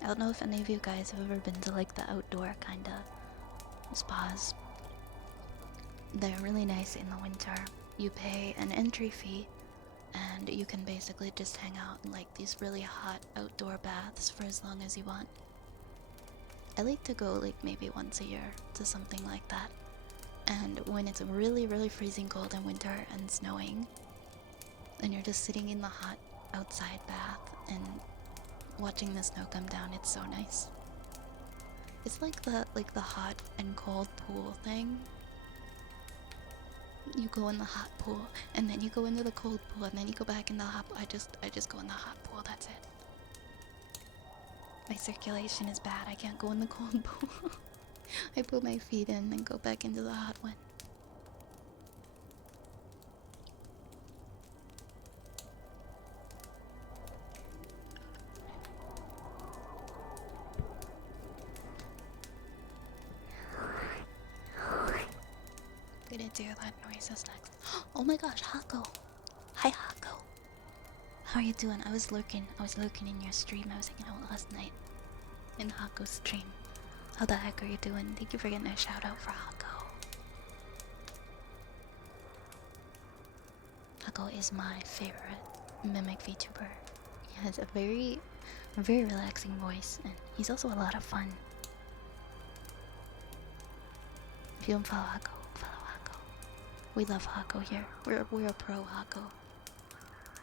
I don't know if any of you guys have ever been to, like, the outdoor kind of spas. They're really nice in the winter. You pay an entry fee and you can basically just hang out in, like, these really hot outdoor baths for as long as you want. I like to go, like, maybe once a year to something like that. And when it's really, really freezing cold in winter and snowing, and you're just sitting in the hot outside bath and watching the snow come down, it's so nice. It's like the hot and cold pool thing. You go in the hot pool, and then you go into the cold pool, and then you go back in the hot pool. I just go in the hot pool, that's it. My circulation is bad, I can't go in the cold pool. I put my feet in and go back into the hot one. Gonna do that noises next. Oh my gosh, Hako! Hi, Hako! How are you doing? I was lurking in your stream. I was hanging out last night in Hako's stream. How the heck are you doing? Thank you for getting a shout out for Hako. Hako is my favorite mimic VTuber. He has a very relaxing voice, and he's also a lot of fun. If you don't follow Hako, follow Hako. We love Hako here. We're a pro Hako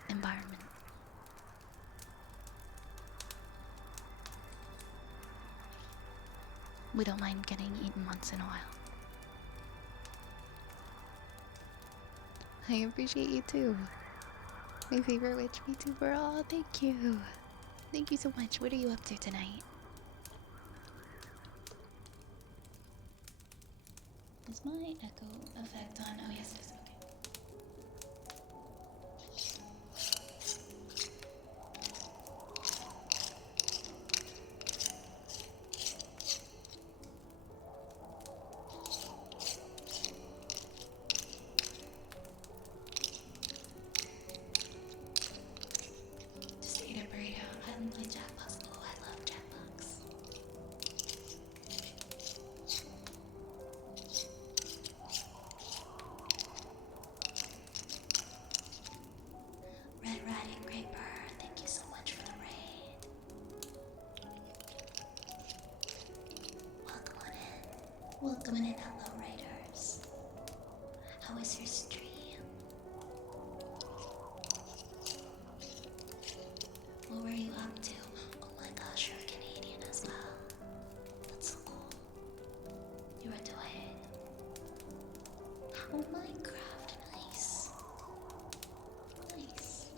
environment. We don't mind getting eaten once in a while. I appreciate you too. My favorite witch VTuber. Oh, thank you. Thank you so much. What are you up to tonight? Is my echo effect on? Oh yes, it is. Just ate a burrito. I haven't played Jackbox. Oh, I love Jackbox. was your stream? What were you up to? Oh my gosh, you're Canadian as well. That's so cool. You were doing. Oh, Minecraft, nice. Nice.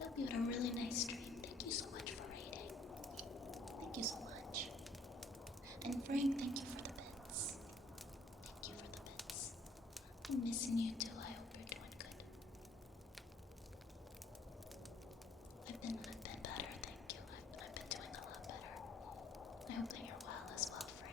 I hope you had a really nice stream. Thank you so much for raiding. Thank you so much. And Frank, thank you for the bits. Thank you for the bits. I'm missing you too. I hope you're doing good. I've been better, thank you. I've been doing a lot better. I hope that you're well as well, Frank.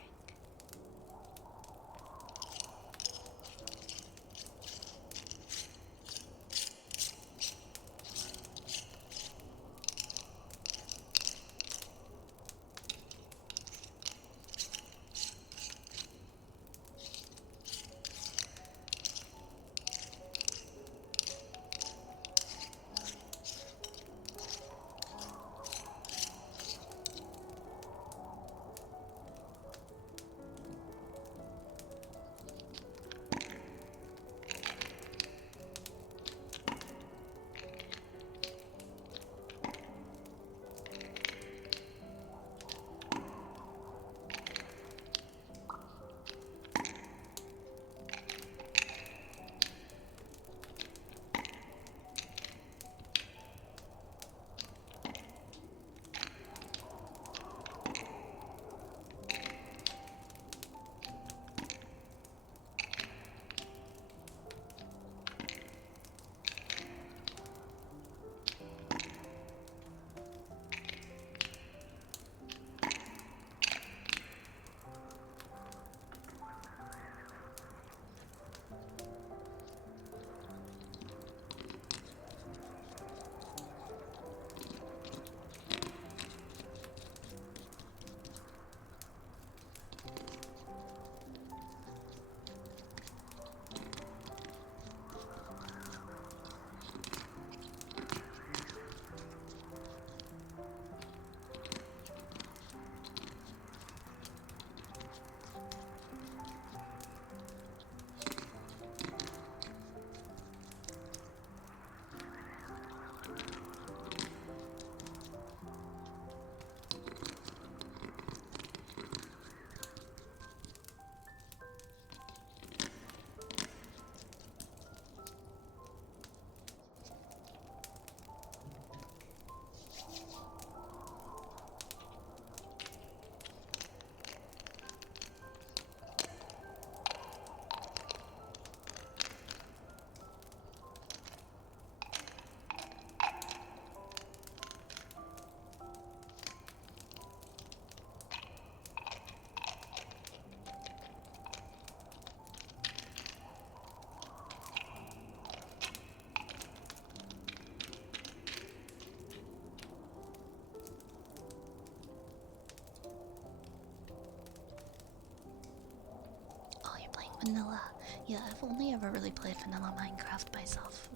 Oh, you're playing vanilla. Yeah, I've only ever really played vanilla Minecraft myself.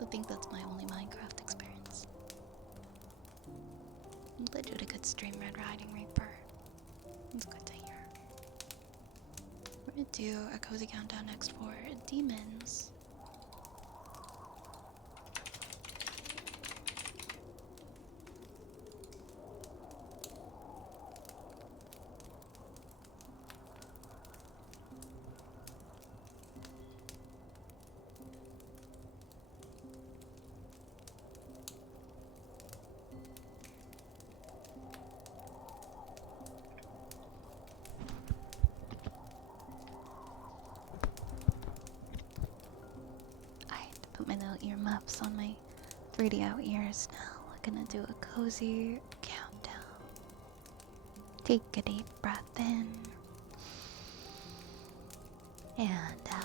I think that's my only Minecraft experience. I'm glad you had a good stream, Red Riding Reaper. It's good to hear. We're gonna do a cozy countdown next for demons. Put my little earmuffs on my 3D out ears now. We're gonna do a cozy countdown. Take a deep breath in and out.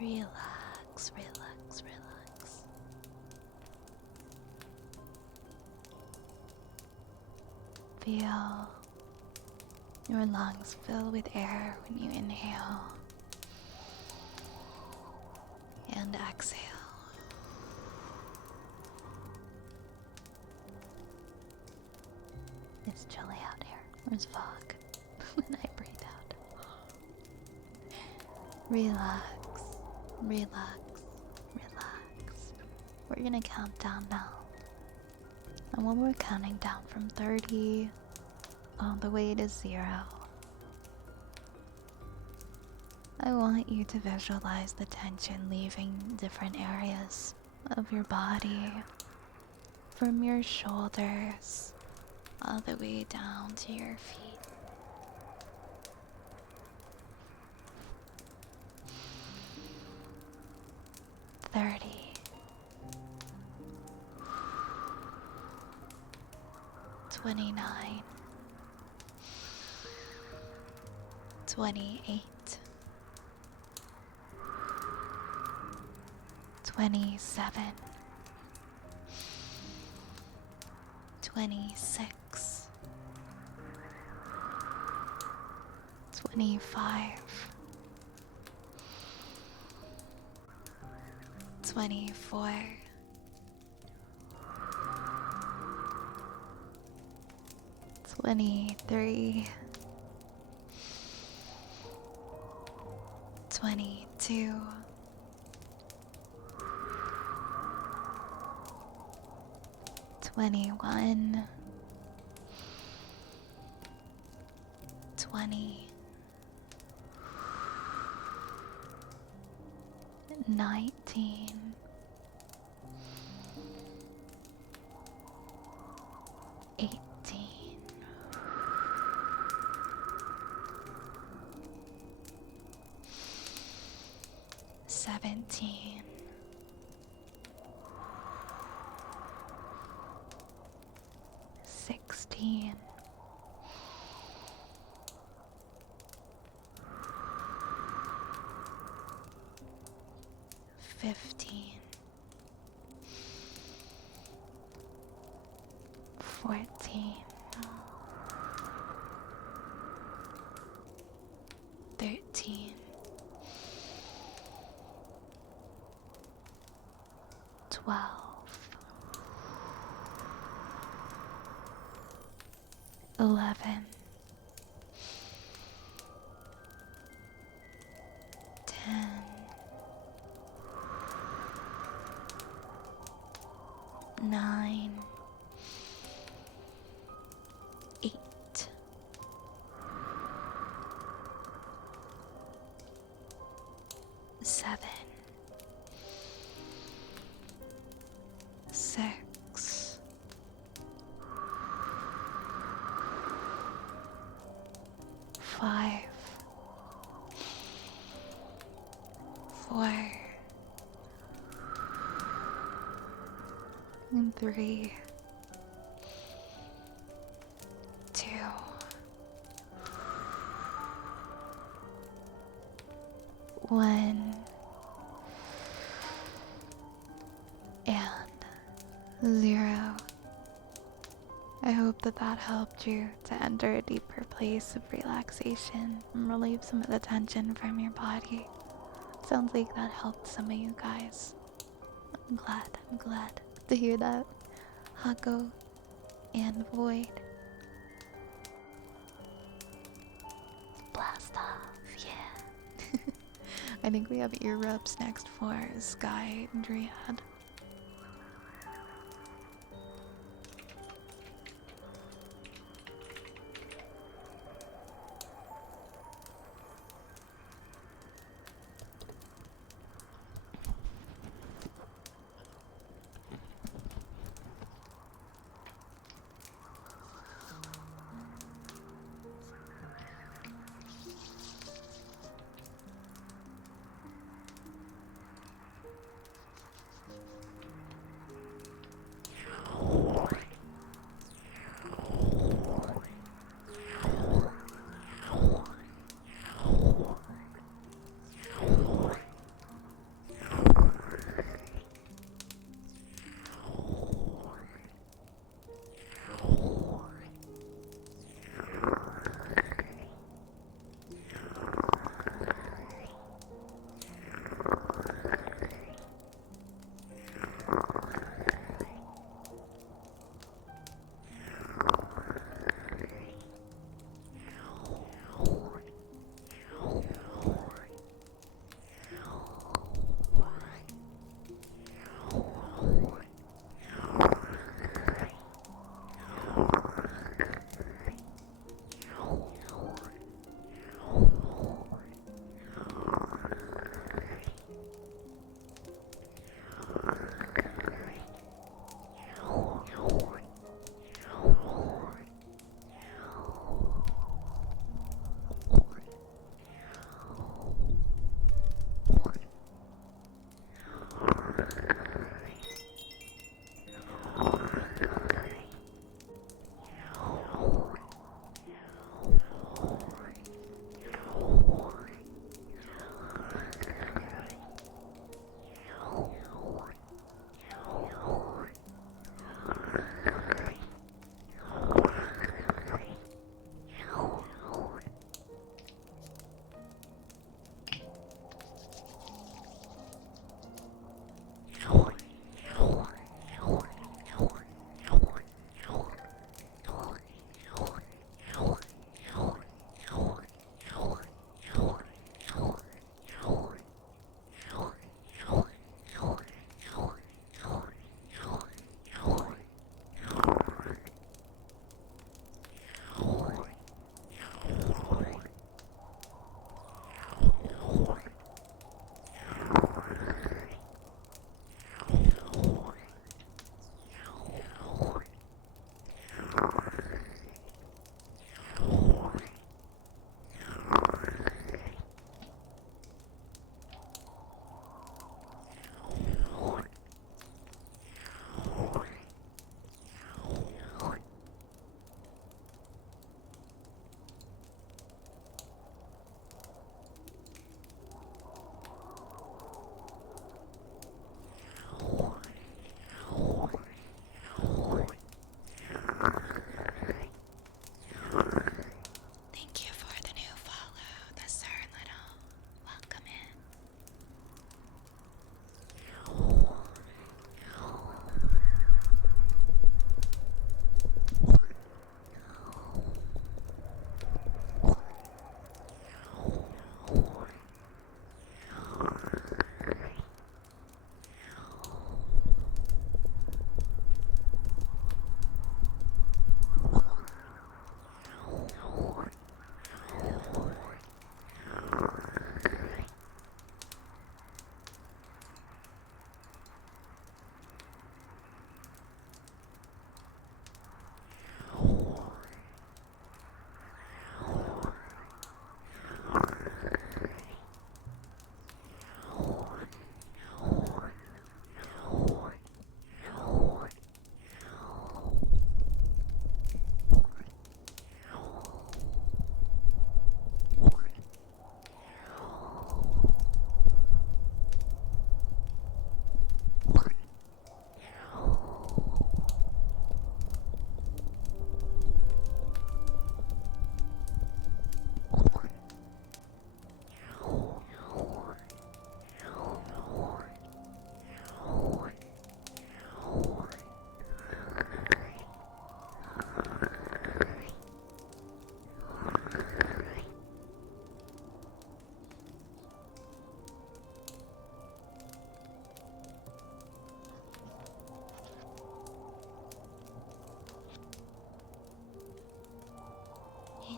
Relax, relax, relax. Feel your lungs fill with air when you inhale and exhale. It's chilly out here. There's fog when I breathe out. Relax, relax, relax. We're gonna count down now. And when we're counting down from 30 all the way to 0, I want you to visualize the tension leaving different areas of your body, from your shoulders all the way down to your feet. 30. 29. 28. 27. 26. 25. 24. 23. 22. 21. 20. 19. 18. 17. 16. 15. 14. 13. 12. 11. 10. 9. 8. 7. 6. 5. 4. And 3. 2. 1. And 0. I hope that helped you to enter a deeper place of relaxation and relieve some of the tension from your body. Sounds like that helped some of you guys. I'm glad to hear that. Hako and Void. Blast off, yeah. I think we have ear rubs next for Sky and Dryad.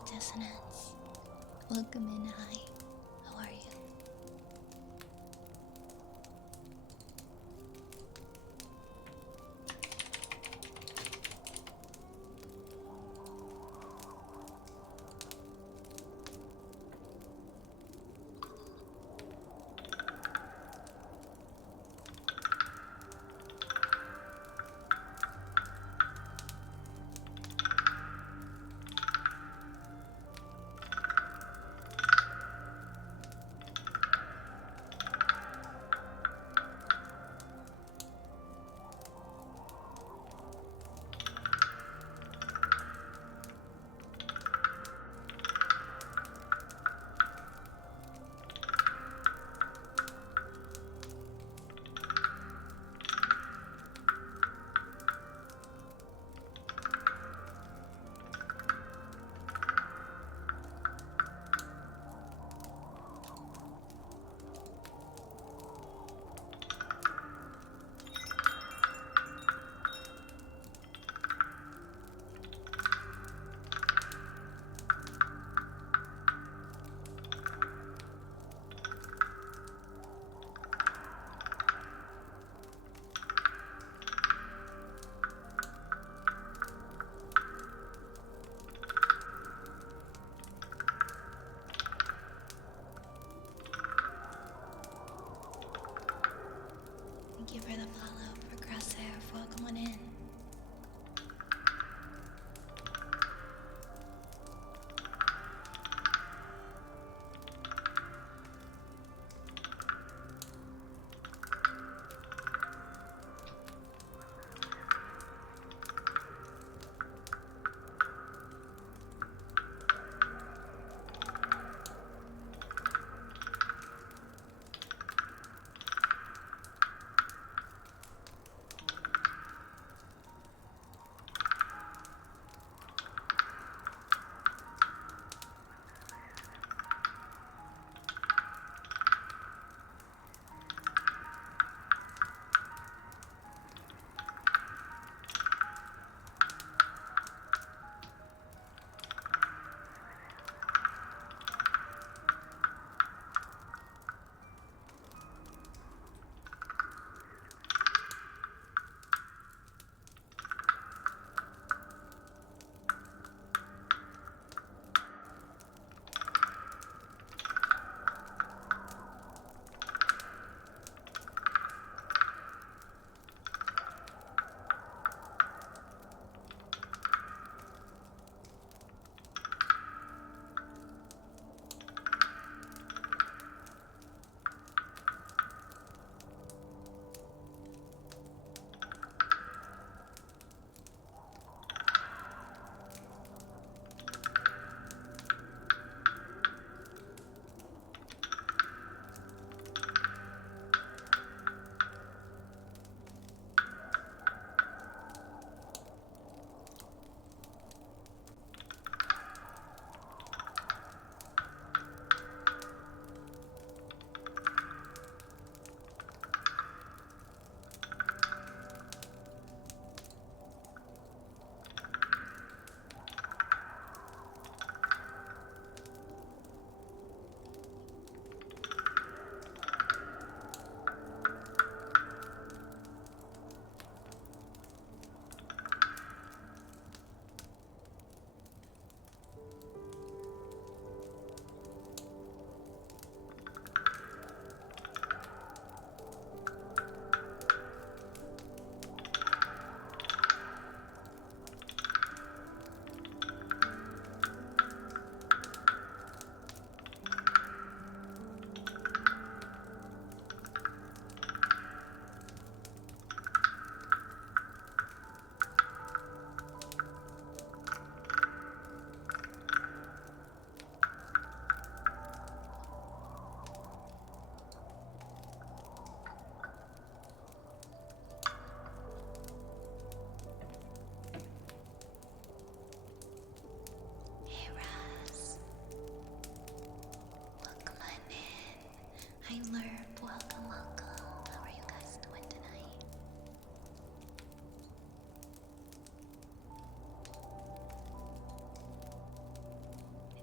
Dissonance. Welcome in, hi. How are you?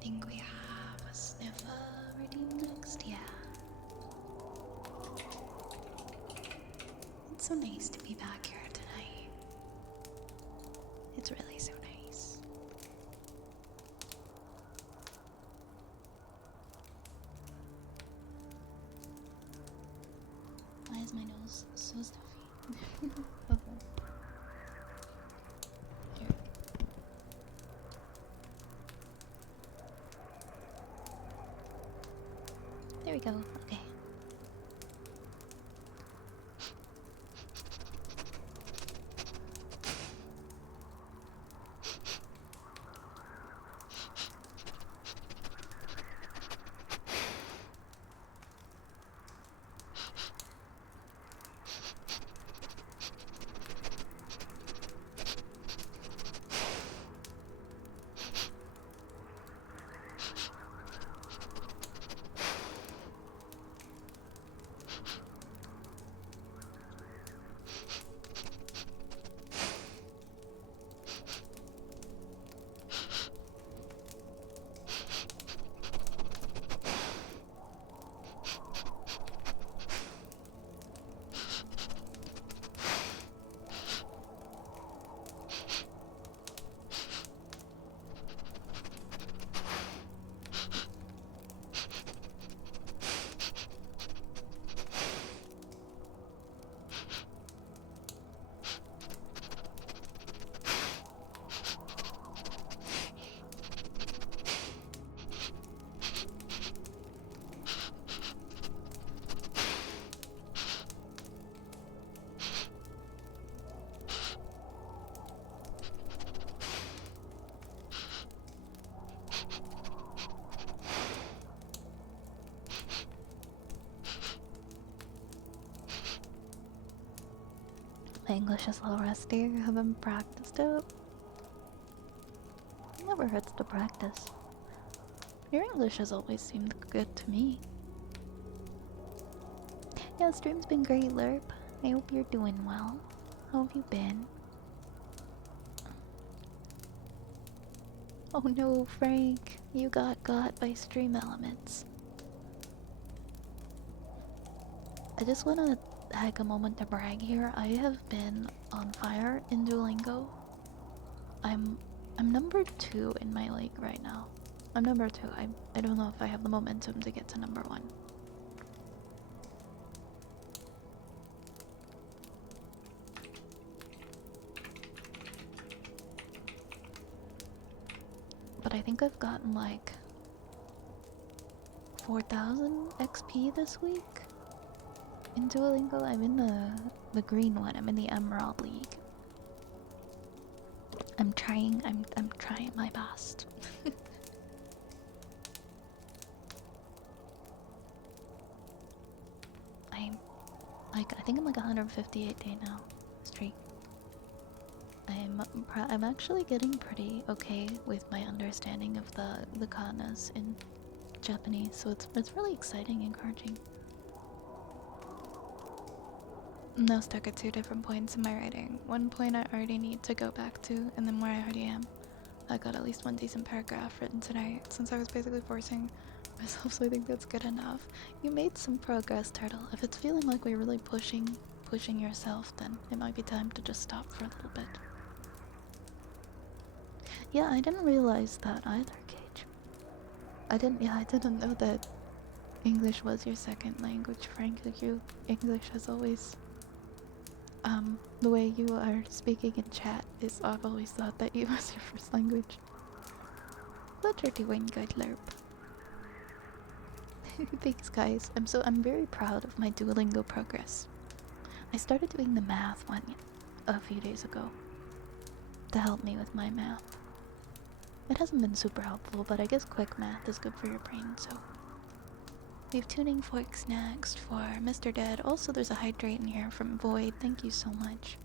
think we have a sniffer redeemed next. Yeah. It's so nice to be back here tonight. It's really so nice. Why is my nose so stuffy? Okay. Here. There we go. Okay. My English is a little rusty. I haven't practiced it. Never hurts to practice. Your English has always seemed good to me. Yeah, stream's been great, Lerp. I hope you're doing well. How have you been? Oh no, Frank. You got by stream elements. I just want to take a moment to brag here. I have been on fire in Duolingo. I'm number 2 in my league right now. I'm number 2. I don't know if I have the momentum to get to number 1. But I think I've gotten like 4,000 XP this week in Duolingo. I'm in the green one. I'm in the Emerald League. I'm trying my best. I think I'm like 158 day now streak. I'm actually getting pretty okay with my understanding of the kanas in Japanese, so it's really exciting and encouraging. I'm now stuck at 2 different points in my writing. One point I already need to go back to, and then where I already am. I got at least one decent paragraph written tonight, since I was basically forcing myself, so I think that's good enough. You made some progress, Turtle. If it's feeling like we're really pushing yourself, then it might be time to just stop for a little bit. Yeah, I didn't realize that either, Cage. I didn't know that English was your second language, frankly. English has always, the way you are speaking in chat is, I've always thought that it was your first language. But you're doing good, Lerp. Thanks, guys. I'm very proud of my Duolingo progress. I started doing the math one a few days ago to help me with my math. It hasn't been super helpful, but I guess quick math is good for your brain, so. We have tuning forks next for Mr. Dead. Also, there's a hydrate in here from Void. Thank you so much.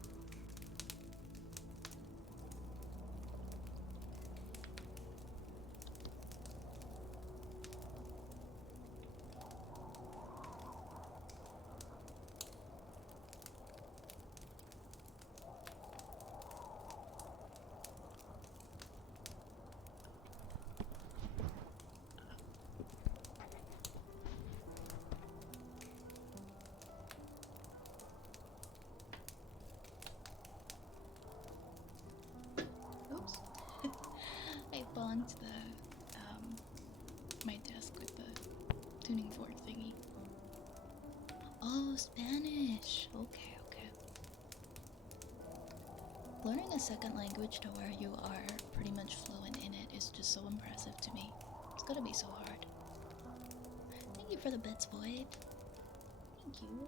onto the my desk with the tuning fork thingy. Oh, Spanish. Okay, okay. Learning a second language to where you are pretty much fluent in it is just so impressive to me. It's gonna be so hard. Thank you for the bits, Void. Thank you.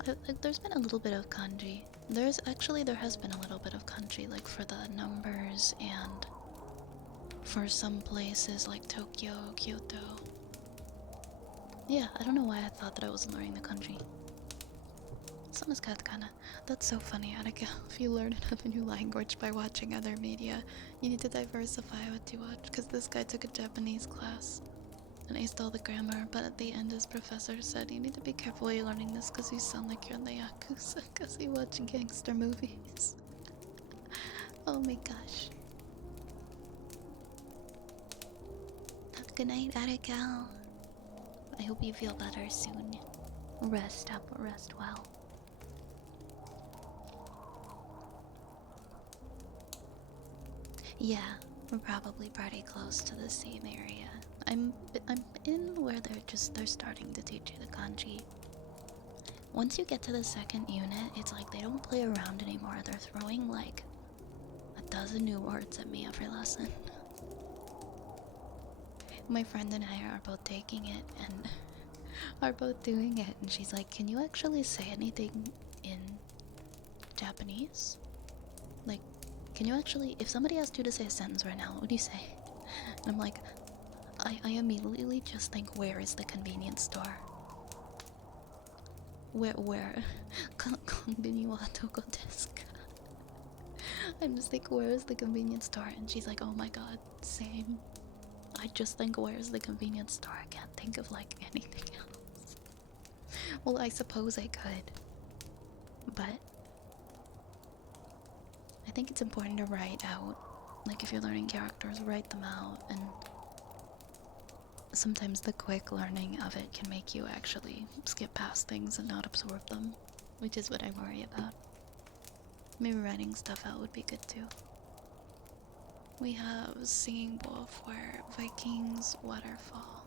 There's been a little bit of kanji. There has been a little bit of kanji, like for the numbers and for some places like Tokyo, Kyoto. Yeah, I don't know why I thought that I was learning the kanji. Some is katakana. That's so funny, Attica. If you learn another new language by watching other media, you need to diversify what you watch. Because this guy took a Japanese class and aced all the grammar, but at the end his professor said, you need to be careful while you're learning this because you sound like you're in the Yakuza because you watch gangster movies. Oh my gosh. Have a good night, Attica. I hope you feel better soon. Rest up, rest well. Yeah, we're probably pretty close to the same area. I'm in where they're starting to teach you the kanji. Once you get to the second unit, it's like they don't play around anymore. They're throwing like a dozen new words at me every lesson. My friend and I are both taking it and are both doing it, and she's like, "Can you actually say anything in Japanese? Like, can you actually, if somebody asked you to say a sentence right now, what would you say?" And I'm like, I immediately just think, where is the convenience store? Where? Konbini wa toko desu ka? I'm just like, where is the convenience store? And she's like, oh my god, same. I just think, where's the convenience store? I can't think of like anything else. Well, I suppose I could, but I think it's important to write out. Like if you're learning characters, write them out, and sometimes the quick learning of it can make you actually skip past things and not absorb them, which is what I worry about. Maybe writing stuff out would be good too. We have Singing Wolf where Vikings Waterfall.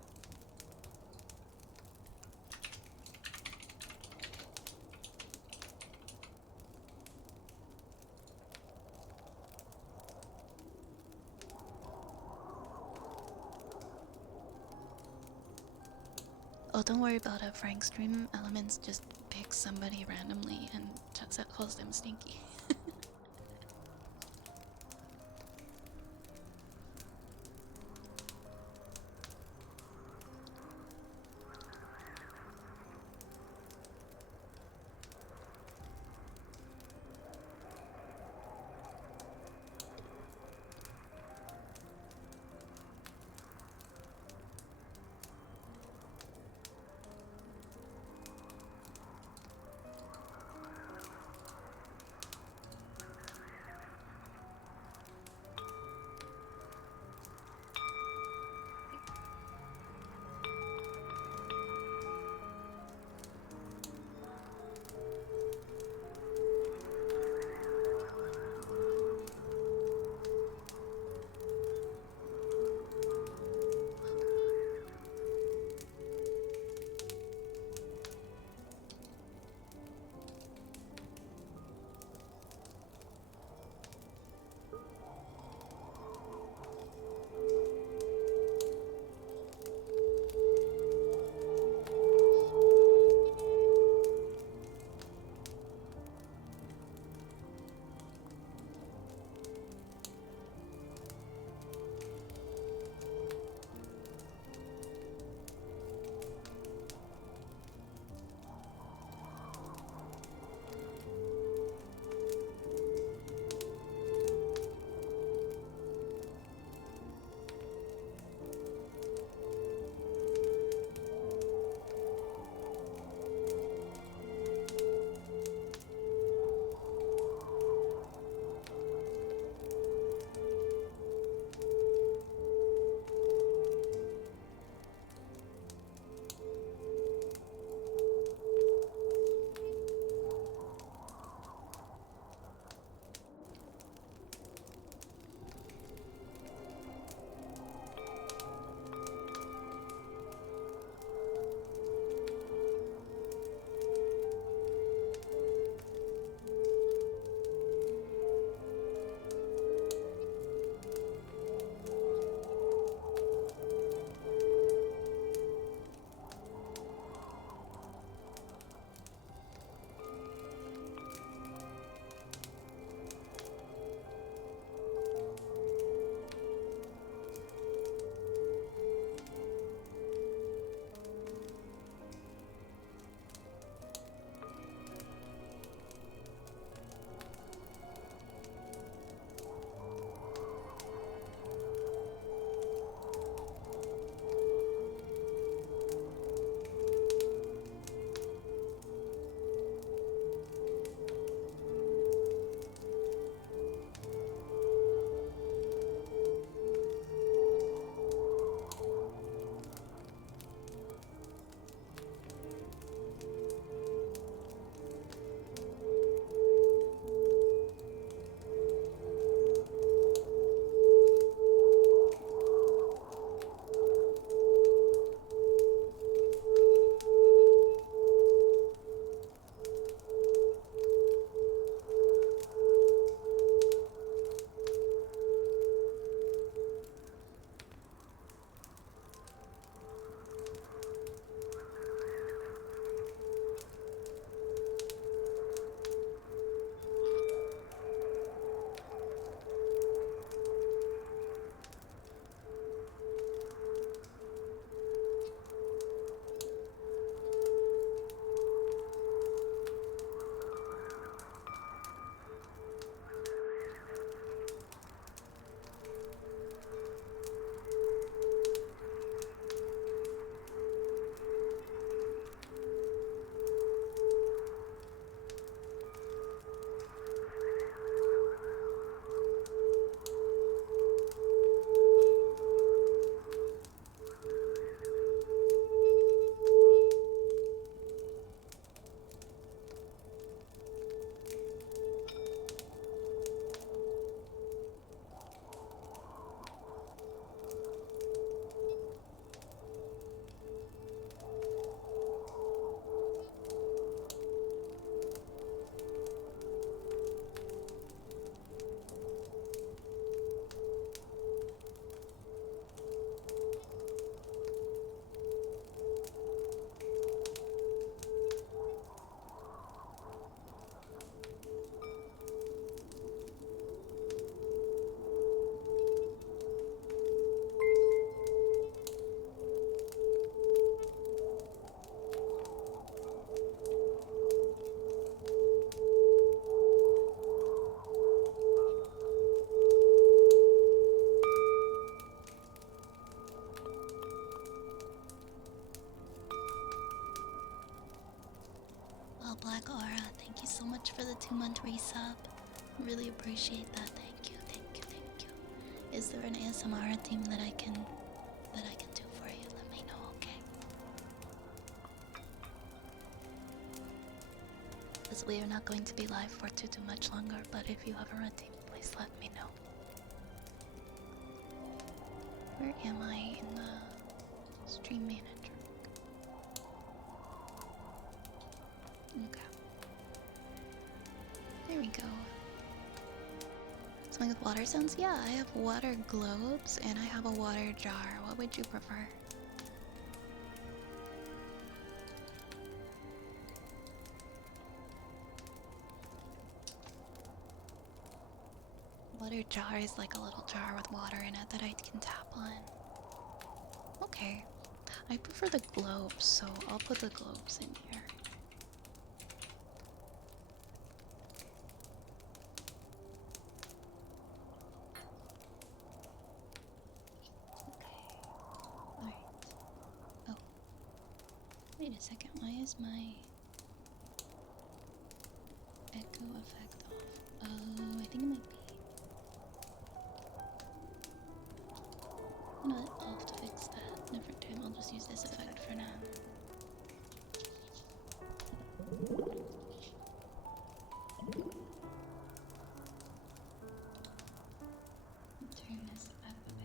Oh, don't worry about it. Frank Stream Elements just picks somebody randomly and calls them stinky. Wow, Black Aura, thank you so much for the 2-month resub. Really appreciate that. Thank you, thank you, thank you. Is there an ASMR theme that I can do for you? Let me know, okay? Because we are not going to be live for too much longer, but if you have a routine, please let me know. Where am I in the stream manager? Okay. There we go. Something with water sounds? Yeah, I have water globes and I have a water jar. What would you prefer? Water jar is like a little jar with water in it that I can tap on. Okay. I prefer the globes, so I'll put the globes in here. Okay. Alright. Oh. Wait a second, why is my echo effect off? Oh, I think it might be. You know what? I'll have to fix that different time. I'll just use this effect for now. Turn this up a bit.